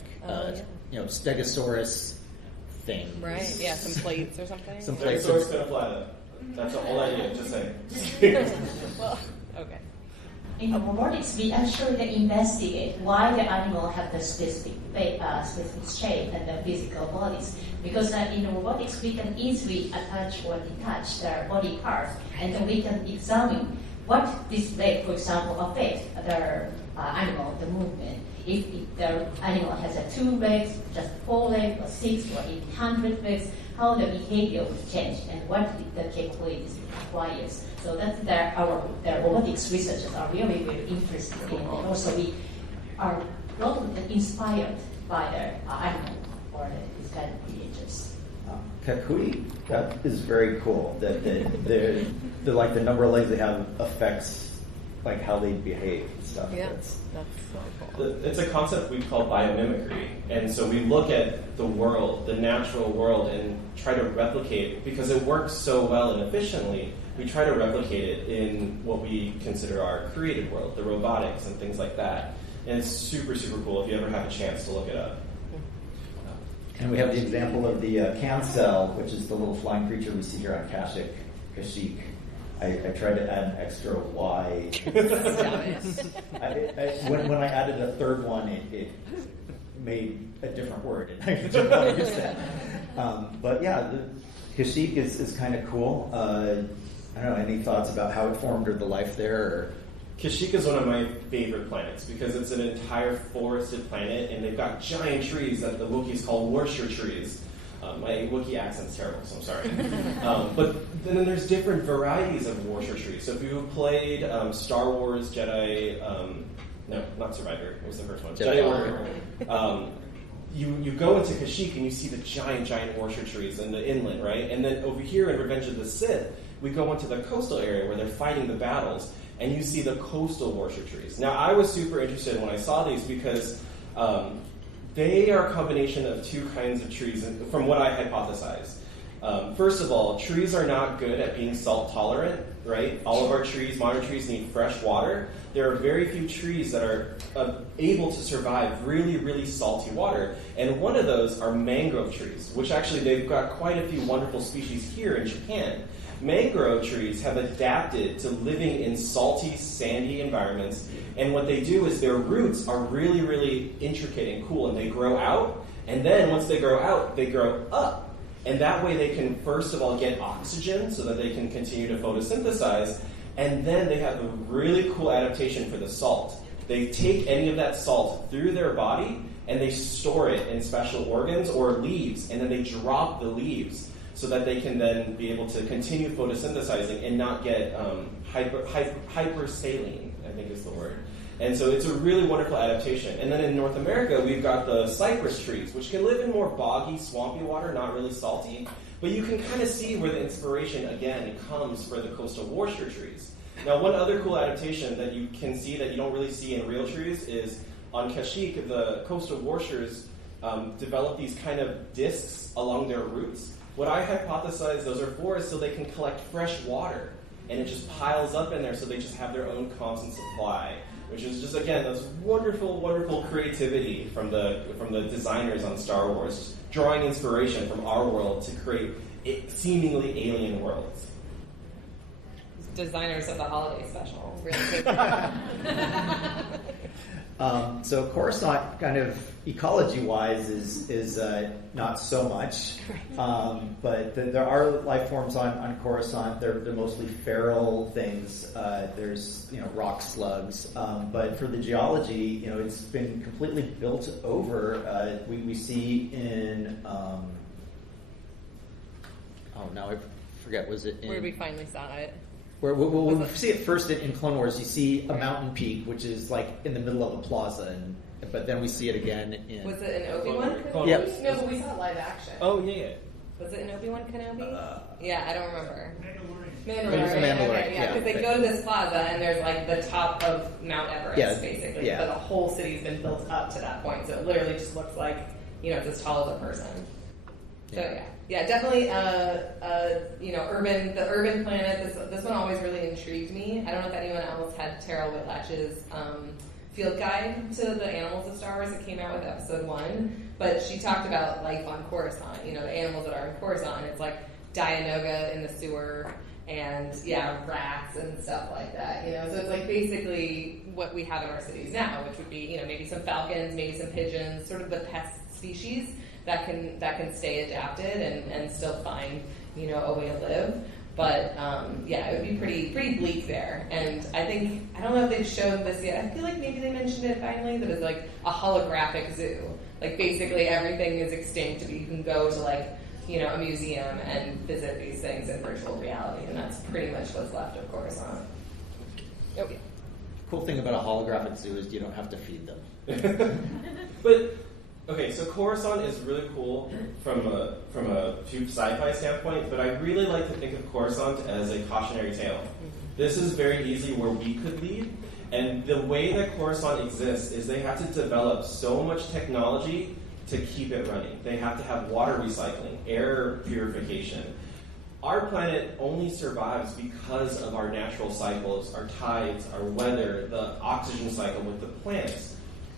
Stegosaurus thing? Right, yeah, some plates or something. Some plates. Stegosaurus gonna fly though. That's the whole idea, just saying. Well, okay. in robotics, we actually investigate why the animal have the specific shape and the physical bodies. Because in robotics, we can easily attach or detach their body parts, and then we can examine what this leg, for example, affect the animal, the movement. If the animal has 2 legs, just 4 legs, or 6, or even 100 legs, how the behavior will change and what the capabilities it requires. So that's the robotics researchers are really, really interested in. And also we are a lot inspired by the animal or these kind of creatures. Kakui, that is very cool. That the like the number of legs they have affects like how they behave and stuff. Yeah, that's so cool. It's a concept we call biomimicry, and so we look at the world, the natural world, and try to replicate, because it works so well and efficiently, we try to replicate it in what we consider our created world, the robotics and things like that. And it's super, super cool if you ever have a chance to look it up. And we have the example of the cancel, which is the little flying creature we see here on Kashyyyk. I tried to add an extra Y. When I added a third one, it made a different word. And I didn't want to use that. But yeah, the Kashyyyk is kind of cool. I don't know, any thoughts about how it formed or the life there? Or? Kashyyyk is one of my favorite planets because it's an entire forested planet, and they've got giant trees that the Wookiees call Worcester trees. My Wookiee accent's terrible, so I'm sorry. But then there's different varieties of Worcester trees. So if you played Star Wars Jedi, no, not Survivor, it was the first one, Jedi Order. You go into Kashyyyk and you see the giant Worcester trees in the inland, right? And then over here in Revenge of the Sith, we go into the coastal area where they're fighting the battles, and you see the coastal Worcester trees. Now, I was super interested when I saw these because they are a combination of 2 kinds of trees, from what I hypothesized. First of all, trees are not good at being salt tolerant, right? All of our trees, modern trees, need fresh water. There are very few trees that are able to survive really, really salty water. And one of those are mangrove trees, which actually they've got quite a few wonderful species here in Japan. Mangrove trees have adapted to living in salty, sandy environments, and what they do is their roots are really, really intricate and cool, and they grow out, and then once they grow out, they grow up. And that way they can, first of all, get oxygen so that they can continue to photosynthesize, and then they have a really cool adaptation for the salt. They take any of that salt through their body, and they store it in special organs or leaves, and then they drop the leaves so that they can then be able to continue photosynthesizing and not get hypersaline, I think is the word. And so it's a really wonderful adaptation. And then in North America, we've got the cypress trees, which can live in more boggy, swampy water, not really salty. But you can kind of see where the inspiration, again, comes for the coastal Worcester trees. Now, one other cool adaptation that you can see that you don't really see in real trees is on Kashyyyk, the coastal Worcesters develop these kind of discs along their roots. What I hypothesize those are for is so they can collect fresh water, and it just piles up in there so they just have their own constant supply, which is just, again, that's wonderful, wonderful creativity from the designers on Star Wars, just drawing inspiration from our world to create seemingly alien worlds. Designers of the holiday special, really. So Coruscant, kind of ecology-wise, is not so much, but there are life forms on Coruscant. They're mostly feral things. There's rock slugs, but for the geology, it's been completely built over. We see in now I forget. Was it in, where we finally saw it? Where we see it first in Clone Wars, you see a mountain peak, which is like in the middle of a plaza, but then we see it again in... Was it in Obi-Wan Kenobi? Yep. No, but we saw it live action. Oh, yeah. Was it in Obi-Wan Kenobi? Yeah, I don't remember. Mandalorian. Okay, yeah, because they go to this plaza and there's like the top of Mount Everest, basically. Yeah. But the whole city's been built up to that point, so it literally just looks like, it's as tall as a person. So yeah, definitely. The urban planet. This one always really intrigued me. I don't know if anyone else had Tara Whitlatch's field guide to the animals of Star Wars that came out with Episode 1, but she talked about life on Coruscant. The animals that are in Coruscant. It's like Dianoga in the sewer, and rats and stuff like that. So it's like basically what we have in our cities now, which would be maybe some falcons, maybe some pigeons, sort of the pest species that can stay adapted and still find a way to live. But it would be pretty bleak there. And I don't know if they've shown this yet. I feel like maybe they mentioned it finally, that it's like a holographic zoo. Like basically everything is extinct, but you can go to like a museum and visit these things in virtual reality, and that's pretty much what's left of Coruscant. Okay. Cool thing about a holographic zoo is you don't have to feed them. But okay, so Coruscant is really cool from a pure sci-fi standpoint, but I really like to think of Coruscant as a cautionary tale. This is very easily where we could lead, and the way that Coruscant exists is they have to develop so much technology to keep it running. They have to have water recycling, air purification. Our planet only survives because of our natural cycles, our tides, our weather, the oxygen cycle with the plants.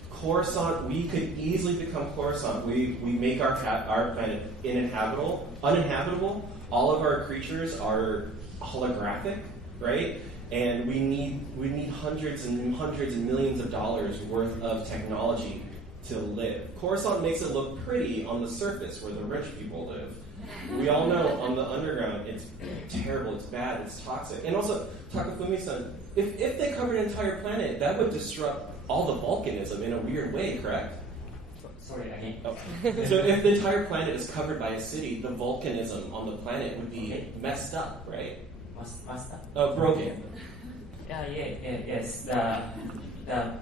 Coruscant, we could easily become Coruscant. We make our planet uninhabitable. All of our creatures are holographic, right? And we need hundreds and hundreds and millions of dollars worth of technology to live. Coruscant makes it look pretty on the surface where the rich people live. We all know on the underground it's terrible, it's bad, it's toxic. And also, Takafumi-san, if they covered an entire planet, that would disrupt all the volcanism in a weird way, correct? Sorry, again. Oh. So if the entire planet is covered by a city, the volcanism on the planet would be messed up, right? Messed up? Broken. Yes. The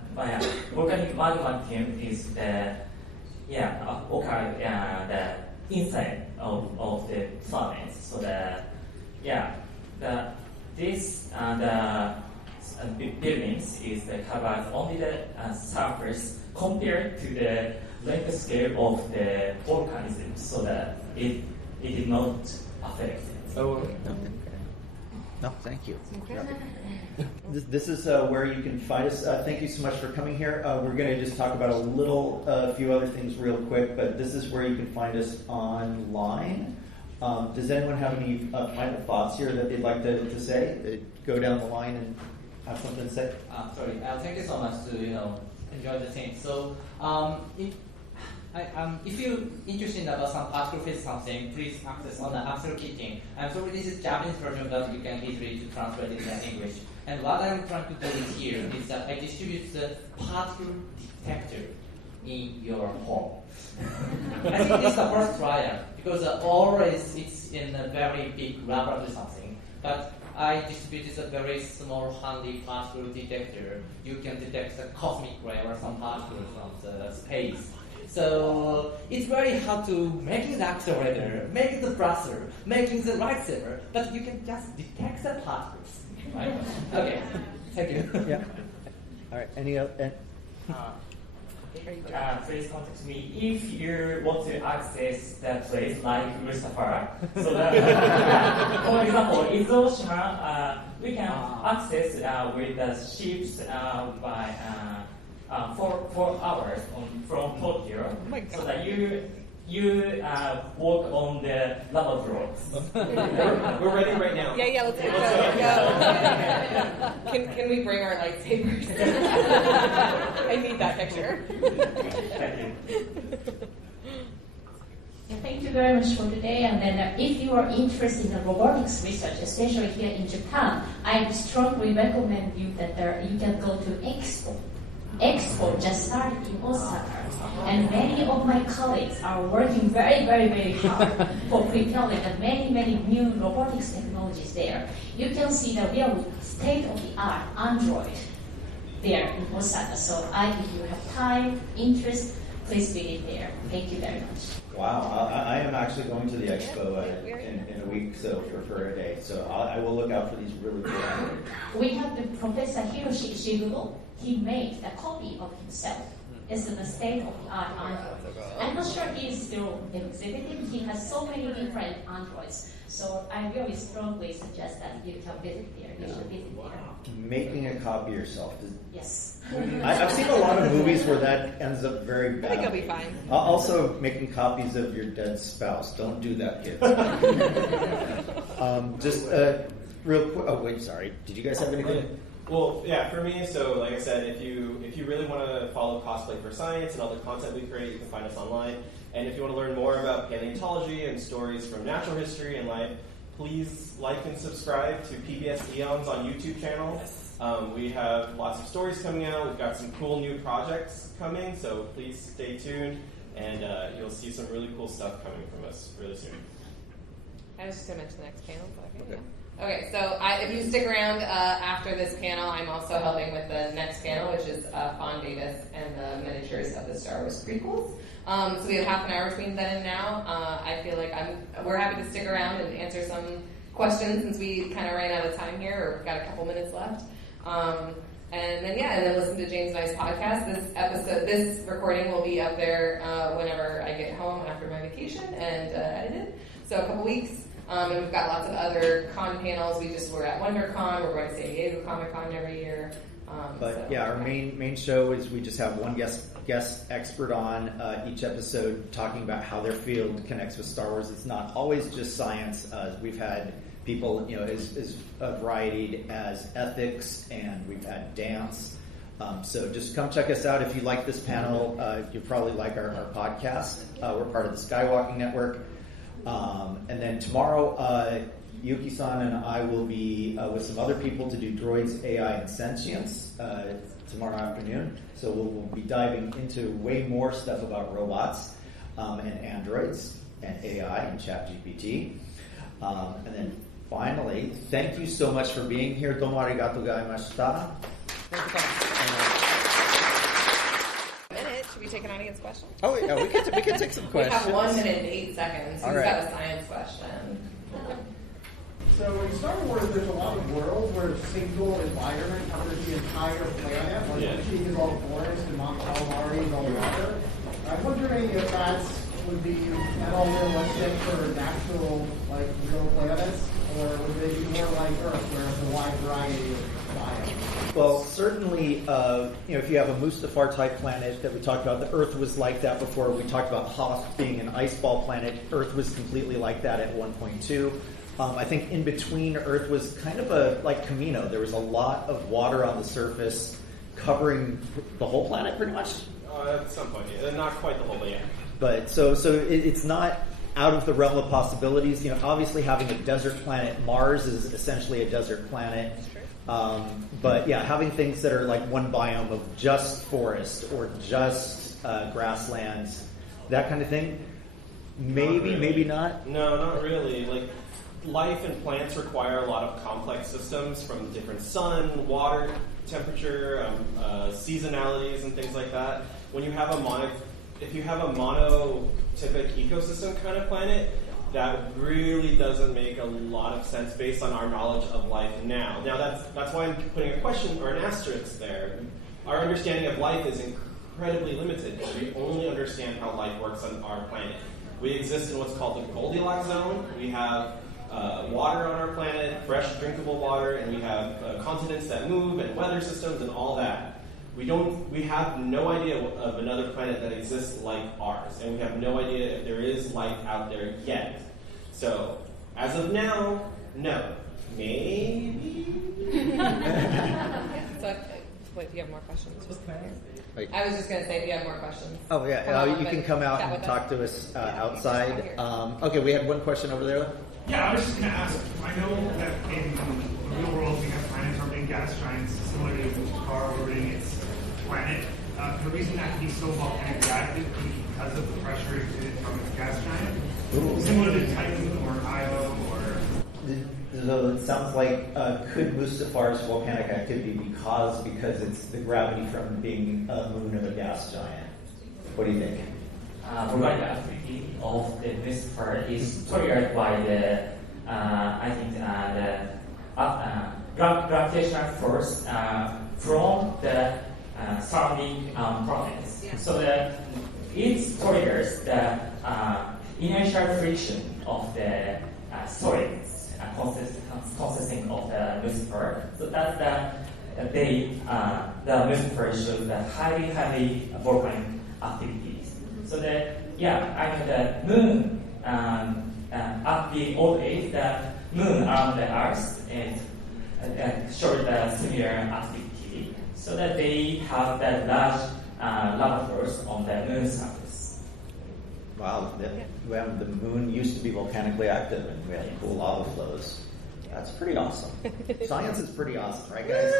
volcanic magma team is the inside of the planet. So the buildings is covered only the surface compared to the length scale of the volcanism, so that it did not affect it. Oh, okay. No, thank you. This is where you can find us. Thank you so much for coming here. We're going to just talk about a few other things real quick, but this is where you can find us online. Does anyone have any final thoughts here that they'd like to say? Go down the line and have something to say? Sorry. Thank you so much to enjoy the thing. So if you're interested about some particle physics something, please access on the Absolute Kitting. So this is Japanese version that you can easily translate into English. And what I'm trying to do here is that I distribute the particle detector in your home. I think it's the first trial because always it's in a very big laboratory something. But I distributed a very small handy particle detector. You can detect the cosmic ray or some particles from the space. So it's very hard to make the accelerator, make the blaster, making the lightsaber, but you can just detect the particles. Right? Okay. Thank you. Yeah. All right. Any other? Please contact me if you want to access that place like Mustafar. So that, for example, in Ocean, we can access with the ships by 4 hours from Tokyo, so that you work on the lava droids. We're ready right now. Yeah, let's go. Can we bring our lightsabers? I need that picture. Thank you. Thank you very much for today. And then if you are interested in robotics research, especially here in Japan, I strongly recommend you that you can go to Expo. Expo just started in Osaka, and many of my colleagues are working very, very, very hard for preparing many new robotics technologies there. You can see the real state-of-the-art Android there in Osaka. So if you have time, interest, please visit there. Thank you very much. Wow, I am actually going to the expo in a week, so for a day. So I will look out for these really cool Androids. We have the Professor Hiroshi Ishiguro. He made a copy of himself. It's the state-of-the-art Android. I'm not sure he is still exhibiting. He has so many different Androids. So I really strongly suggest that you can visit there. You should visit there. Making a copy yourself. Yes. I've seen a lot of movies where that ends up very bad. I think it'll be fine. Also, making copies of your dead spouse. Don't do that, kids. real quick. Oh wait, sorry. Did you guys have anything? Well, yeah, for me, so like I said, if you really want to follow Cosplay for Science and all the content we create, you can find us online. And if you want to learn more about paleontology and stories from natural history and life, please like and subscribe to PBS Eons on YouTube channel. We have lots of stories coming out. We've got some cool new projects coming, so please stay tuned, and you'll see some really cool stuff coming from us really soon. I was just going to mention the next panel. Okay. Okay, so if you stick around after this panel, I'm also helping with the next panel, which is Fawn Davis and the miniatures of the Star Wars prequels. So we have half an hour between then and now. I feel like we're happy to stick around and answer some questions since we kind of ran out of time here, or got a couple minutes left. And then listen to James and I's podcast. This recording will be up there whenever I get home after my vacation and edited. So a couple weeks. And we've got lots of other con panels. We're at WonderCon. We're going to San Diego Comic-Con every year. Our main show is we just have one guest expert on each episode talking about how their field connects with Star Wars. It's not always just science. We've had people, as varied as ethics, and we've had dance. So just come check us out if you like this panel. You'll probably like our podcast. We're part of the Skywalking Network. And then tomorrow, Yuki-san and I will be with some other people to do droids, AI, and sentience tomorrow afternoon. So we'll be diving into way more stuff about robots and androids and AI and ChatGPT. And then finally, thank you so much for being here. Domo arigatou gozaimashita. Should we take an audience question? Oh yeah, we can take some questions. We have 1 minute and 8 seconds. Who's right. got a science question? So in Star Wars, there's a lot of worlds where a single environment covers the entire planet. Like the Chief is all forest and Mount Calamari is all water. I'm wondering if that would be at all realistic for natural, real planets, or would they be more like Earth, where there's a wide variety of biomes? Well, certainly, if you have a Mustafar type planet that we talked about, the Earth was like that before. We talked about Hoth being an ice ball planet. Earth was completely like that at 1.2. I think in between, Earth was kind of like Camino. There was a lot of water on the surface covering the whole planet, pretty much. At some point, yeah. Not quite the whole, but yeah. But so it's not out of the realm of possibilities. Obviously having a desert planet, Mars is essentially a desert planet. But yeah, having things that are like one biome of just forest or just grasslands, that kind of thing. Maybe not. No, not really. Life and plants require a lot of complex systems from different sun, water, temperature, seasonalities, and things like that. When you have if you have a monotypic ecosystem kind of planet, that really doesn't make a lot of sense based on our knowledge of life now. Now that's why I'm putting a question or an asterisk there. Our understanding of life is incredibly limited because we only understand how life works on our planet. We exist in what's called the Goldilocks zone. We have water on our planet, fresh drinkable water, and we have continents that move and weather systems and all that. We have no idea of another planet that exists like ours, and we have no idea if there is life out there yet. So, as of now, no. Maybe? Wait, if you have more questions, just Wait. I was just going to say, if you have more questions. Oh yeah, you can come out and talk to us outside. Okay, we had one question over there. Yeah, I was just going to ask, I know that in the real world we have planets orbiting gas giants similar to Mustafar orbiting its planet. The reason that can be so volcanic active is because of the pressure exuded from its gas giant. Ooh. Similar to Titan or Io or... So it sounds like could Mustafar's volcanic activity be caused because it's the gravity from being a moon of a gas giant? What do you think? Volcanic activity of the Mustafar is triggered by the gravitational force from the surrounding planets. Yeah. So that it triggers the inertial friction of the solids consisting of the Mustafar. So that's the Mustafar shows the highly volcanic activities. So that the moon at the old age, the moon around the Earth and show the similar activity, so that they have that large lava flows on the moon surface. Wow, the moon used to be volcanically active, and we had cool lava flows. That's pretty awesome. Science is pretty awesome, right, guys?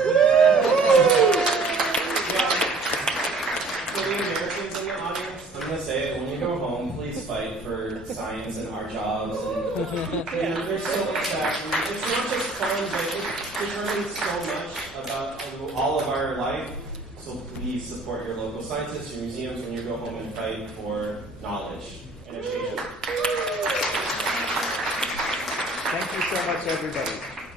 For the Americans in the audience, I'm going to say it, when you go home, please fight for science and our jobs. And there's so much that it's not just fun, but it determines so much about all of our life. So please support your local scientists, your museums, when you go home and fight for knowledge and education. Thank you so much, everybody.